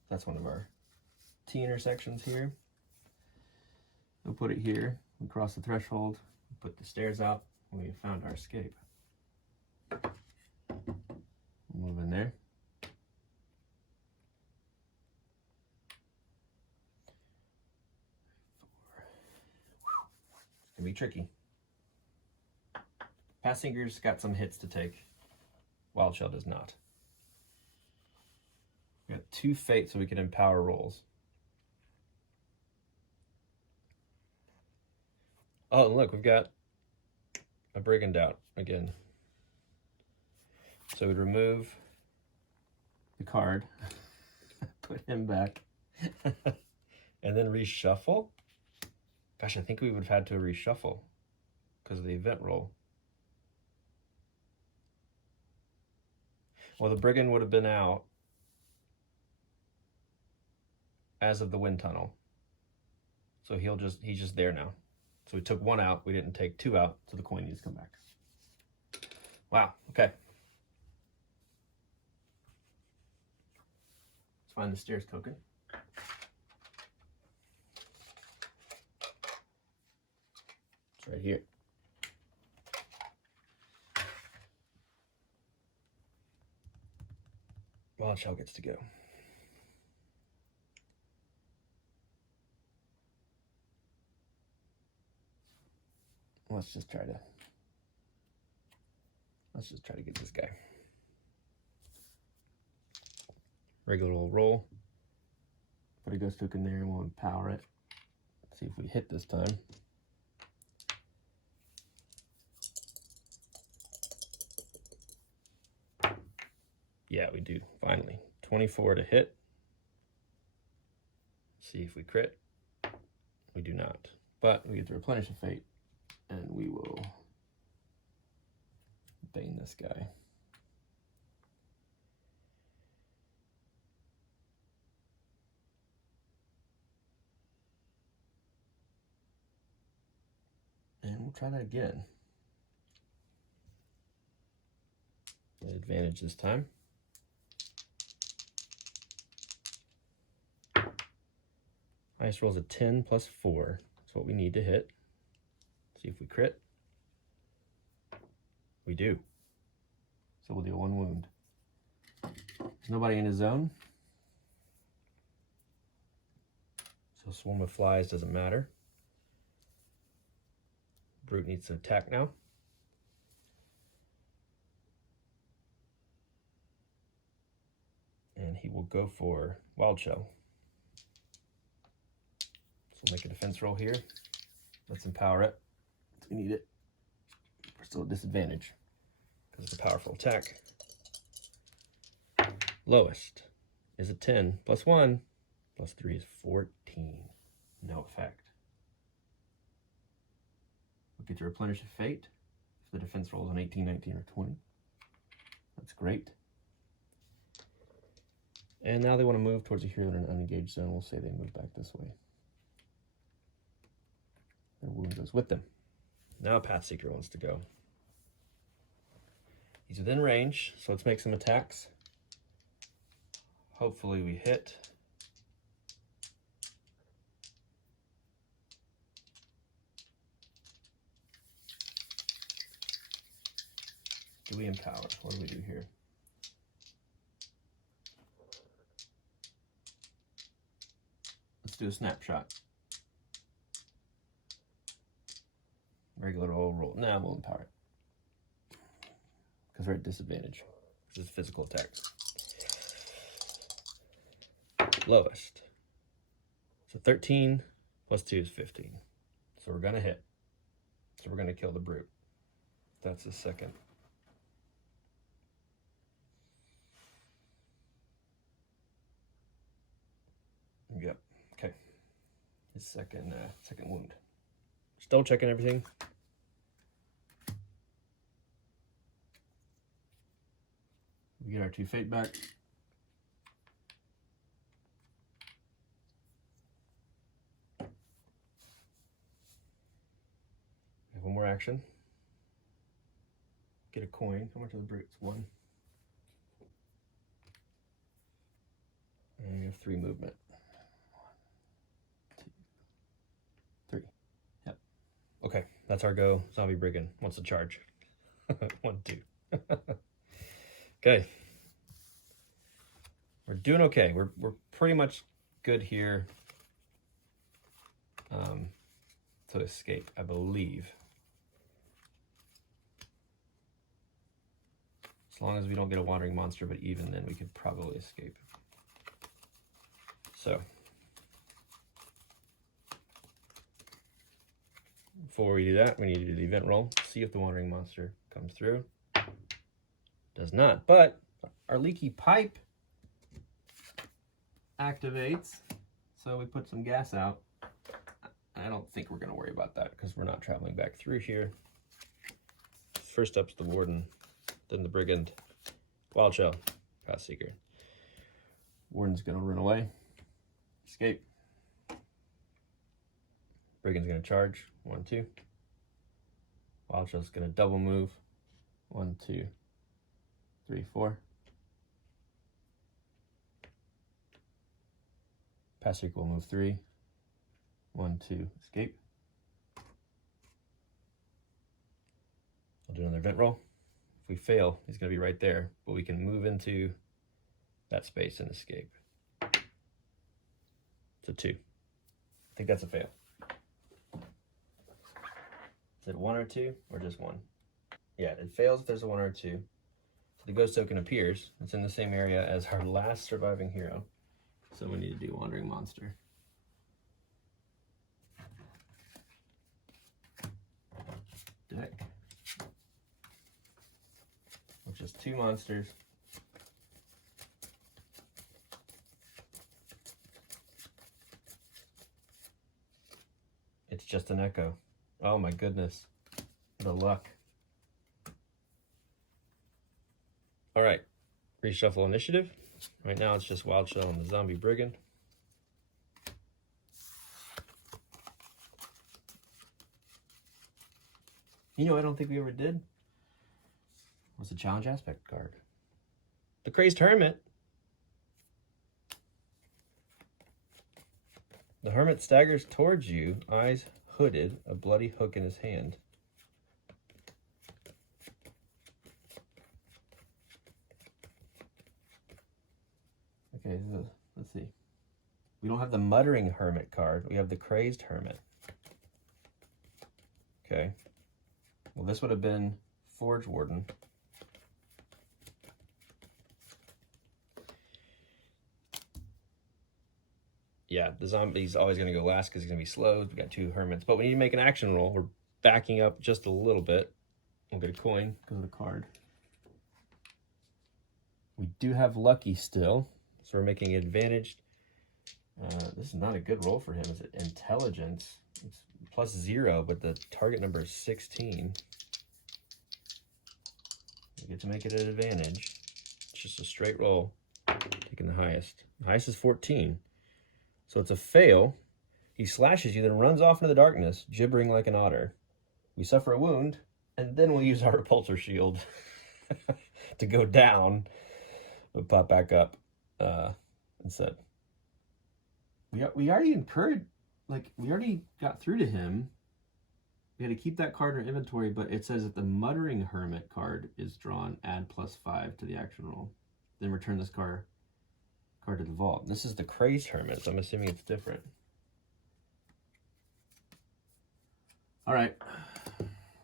that's one of our T intersections here. We'll put it here. We cross the threshold, we put the stairs out, and we found our escape. We'll move in there. It's gonna be tricky. Passingers got some hits to take. Wild Shell does not. We got 2 fates so we can empower rolls. Oh, and look, we've got a Brigand out again. So we'd remove the card, put him back, and then reshuffle. Gosh, I think we would have had to reshuffle because of the event roll. Well, the Brigand would have been out as of the wind tunnel. So he's just there now. So we took 1 out, we didn't take 2 out, so the coin needs to come back. Wow, okay. Let's find the stairs token. It's right here. Wild Shell gets to go. Let's just try to get this guy. Regular old roll. Put a ghost token there and we'll empower it. See if we hit this time. Yeah, we do, finally. 24 to hit. See if we crit. We do not. But we get to replenish a fate, and we will bane this guy. And we'll try that again. Advantage this time. Highest roll is a 10 plus 4. That's what we need to hit. See if we crit. We do. So we'll deal 1 wound. There's nobody in his zone. So Swarm of Flies doesn't matter. Brute needs to attack now. And he will go for Wild Shell. So we'll make a defense roll here. Let's empower it. We need it. We're still at disadvantage because of the powerful attack. Lowest is a 10 plus 1 plus 3 is 14. No effect. We'll get to replenish a fate if the defense rolls on 18, 19, or 20. That's great. And now they want to move towards a hero in an unengaged zone. We'll say they move back this way. Their wound goes with them. Now Pathseeker wants to go. He's within range, so let's make some attacks. Hopefully we hit. Do we empower? What do we do here? Let's do a snapshot. Regular old roll. Now we'll empower it. because we're at disadvantage. This is physical attack. Lowest. So 13 plus 2 is 15. So we're going to hit. So we're going to kill the brute. That's the second. Yep. Okay. His second wound. Still checking everything. We get our 2 fate back. We have one more action. Get a coin. How much are the brutes? 1. And we have 3 movement. 1, 2, 3. Yep. Okay, that's our go. Zombie Brigand wants to charge. 1, 2. Okay. We're doing okay. We're pretty much good here to escape, I believe. As long as we don't get a wandering monster, but even then we could probably escape. So, before we do that, we need to do the event roll, see if the wandering monster comes through. Does not, but our leaky pipe activates, so we put some gas out. I don't think we're going to worry about that because we're not traveling back through here. First up's the warden, then the brigand, wild shell, path seeker. Warden's going to run away, escape. Brigand's going to charge, 1, 2. Wild shell's going to double move, 1, 2, 3, 4. Path seeker will move 3. 1, 2, escape. I'll do another event roll. If we fail, he's going to be right there, but we can move into that space and escape. It's a 2. I think that's a fail. Is it 1 or 2, or just 1? Yeah, it fails if there's a 1 or a 2. So the ghost token appears. It's in the same area as our last surviving hero. So we need to do wandering monster. Deck. Which is 2 monsters. It's just an echo. Oh my goodness. The luck. All right. Reshuffle initiative. Right now it's just Wild Shell and the Zombie Brigand. You know, I don't think we ever did. What's the challenge aspect card? The Crazed Hermit. The Hermit staggers towards you, eyes hooded, a bloody hook in his hand. Okay, so let's see. We don't have the Muttering Hermit card. We have the Crazed Hermit. Okay. Well, this would have been Forge Warden. Yeah, the zombie's always going to go last because he's going to be slowed. We got 2 hermits, but we need to make an action roll. We're backing up just a little bit. We'll get a coin because of the card. We do have lucky still, so we're making it advantaged. This is not a good roll for him. Is it intelligence? It's +0, but the target number is 16. We get to make it an advantage. It's just a straight roll, taking the highest. The highest is 14. So it's a fail. He slashes you, then runs off into the darkness, gibbering like an otter. We suffer a wound, and then we'll use our repulsor shield to go down, but pop back up instead. We already incurred, like, we already got through to him. We had to keep that card in our inventory, but it says that the Muttering Hermit card is drawn, add +5 to the action roll. Then return this card to the vault. This is the Crazed Hermit, so I'm assuming it's different. All right.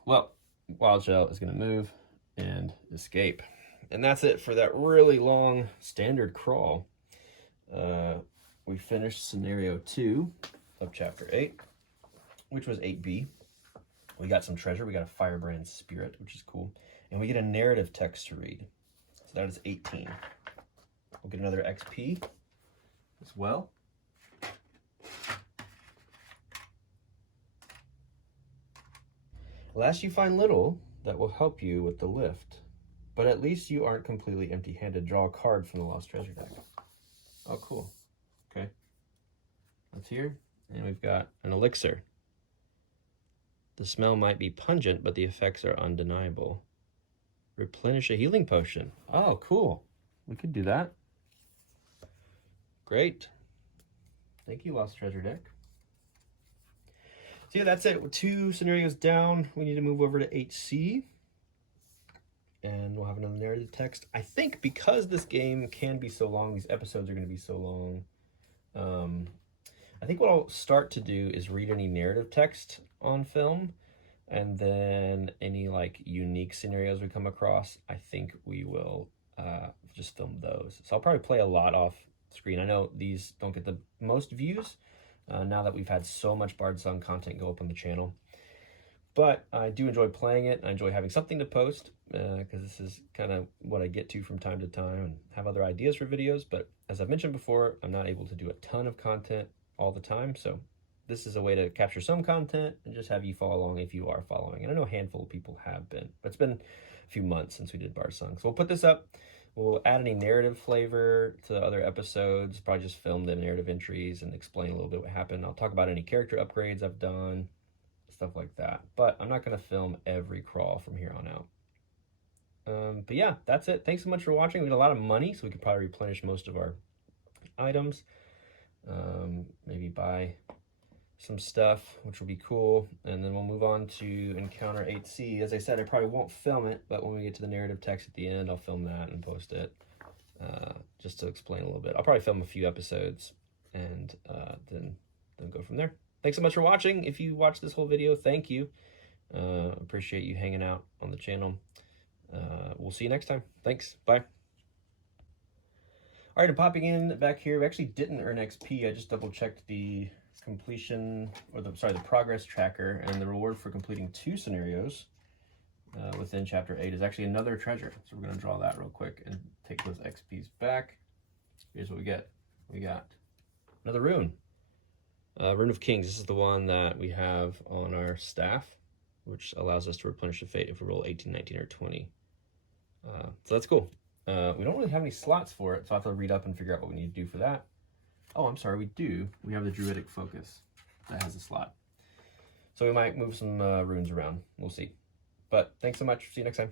Well, Wild Shell is going to move and escape. And that's it for that really long standard crawl. We finished scenario 2 of chapter 8, which was 8B. We got some treasure. We got a firebrand spirit, which is cool. And we get a narrative text to read. So that is 18. We'll get another XP as well. Last, you find little that will help you with the lift, but at least you aren't completely empty-handed. Draw a card from the Lost Treasure deck. Oh, cool. Okay. That's here. And we've got an elixir. The smell might be pungent, but the effects are undeniable. Replenish a healing potion. Oh, cool. We could do that. Great. Thank you, Lost Treasure deck. So yeah, that's it. 2 scenarios down. We need to move over to 8C. And we'll have another narrative text. I think because this game can be so long, these episodes are going to be so long. I think what I'll start to do is read any narrative text on film. And then any like unique scenarios we come across, I think we will just film those. So I'll probably play a lot off screen. I know these don't get the most views now that we've had so much Bardsung content go up on the channel. But I do enjoy playing it. I enjoy having something to post because this is kind of what I get to from time to time and have other ideas for videos. But as I've mentioned before, I'm not able to do a ton of content all the time. So this is a way to capture some content and just have you follow along if you are following. And I know a handful of people have been, but it's been a few months since we did Bardsung. So we'll put this up. We'll add any narrative flavor to other episodes, probably just film the narrative entries and explain a little bit what happened. I'll talk about any character upgrades I've done, stuff like that. But I'm not going to film every crawl from here on out. But yeah, that's it. Thanks so much for watching. We had a lot of money, so we could probably replenish most of our items. Maybe buy some stuff, which will be cool. And then we'll move on to Encounter 8C. As I said, I probably won't film it, but when we get to the narrative text at the end, I'll film that and post it just to explain a little bit. I'll probably film a few episodes and then go from there. Thanks so much for watching. If you watched this whole video, thank you. Appreciate you hanging out on the channel. We'll see you next time. Thanks. Bye. All right, I'm popping in back here. We actually didn't earn XP. I just double checked the completion, or the progress tracker, and the reward for completing 2 scenarios within chapter 8 is actually another treasure. So we're going to draw that real quick and take those XPs back. Here's what we get. We got another rune. Rune of Kings. This is the one that we have on our staff, which allows us to replenish the fate if we roll 18, 19, or 20. So that's cool. We don't really have any slots for it, so I have to read up and figure out what we need to do for that. Oh, I'm sorry, we do. We have the Druidic Focus that has a slot. So we might move some runes around. We'll see. But thanks so much. See you next time.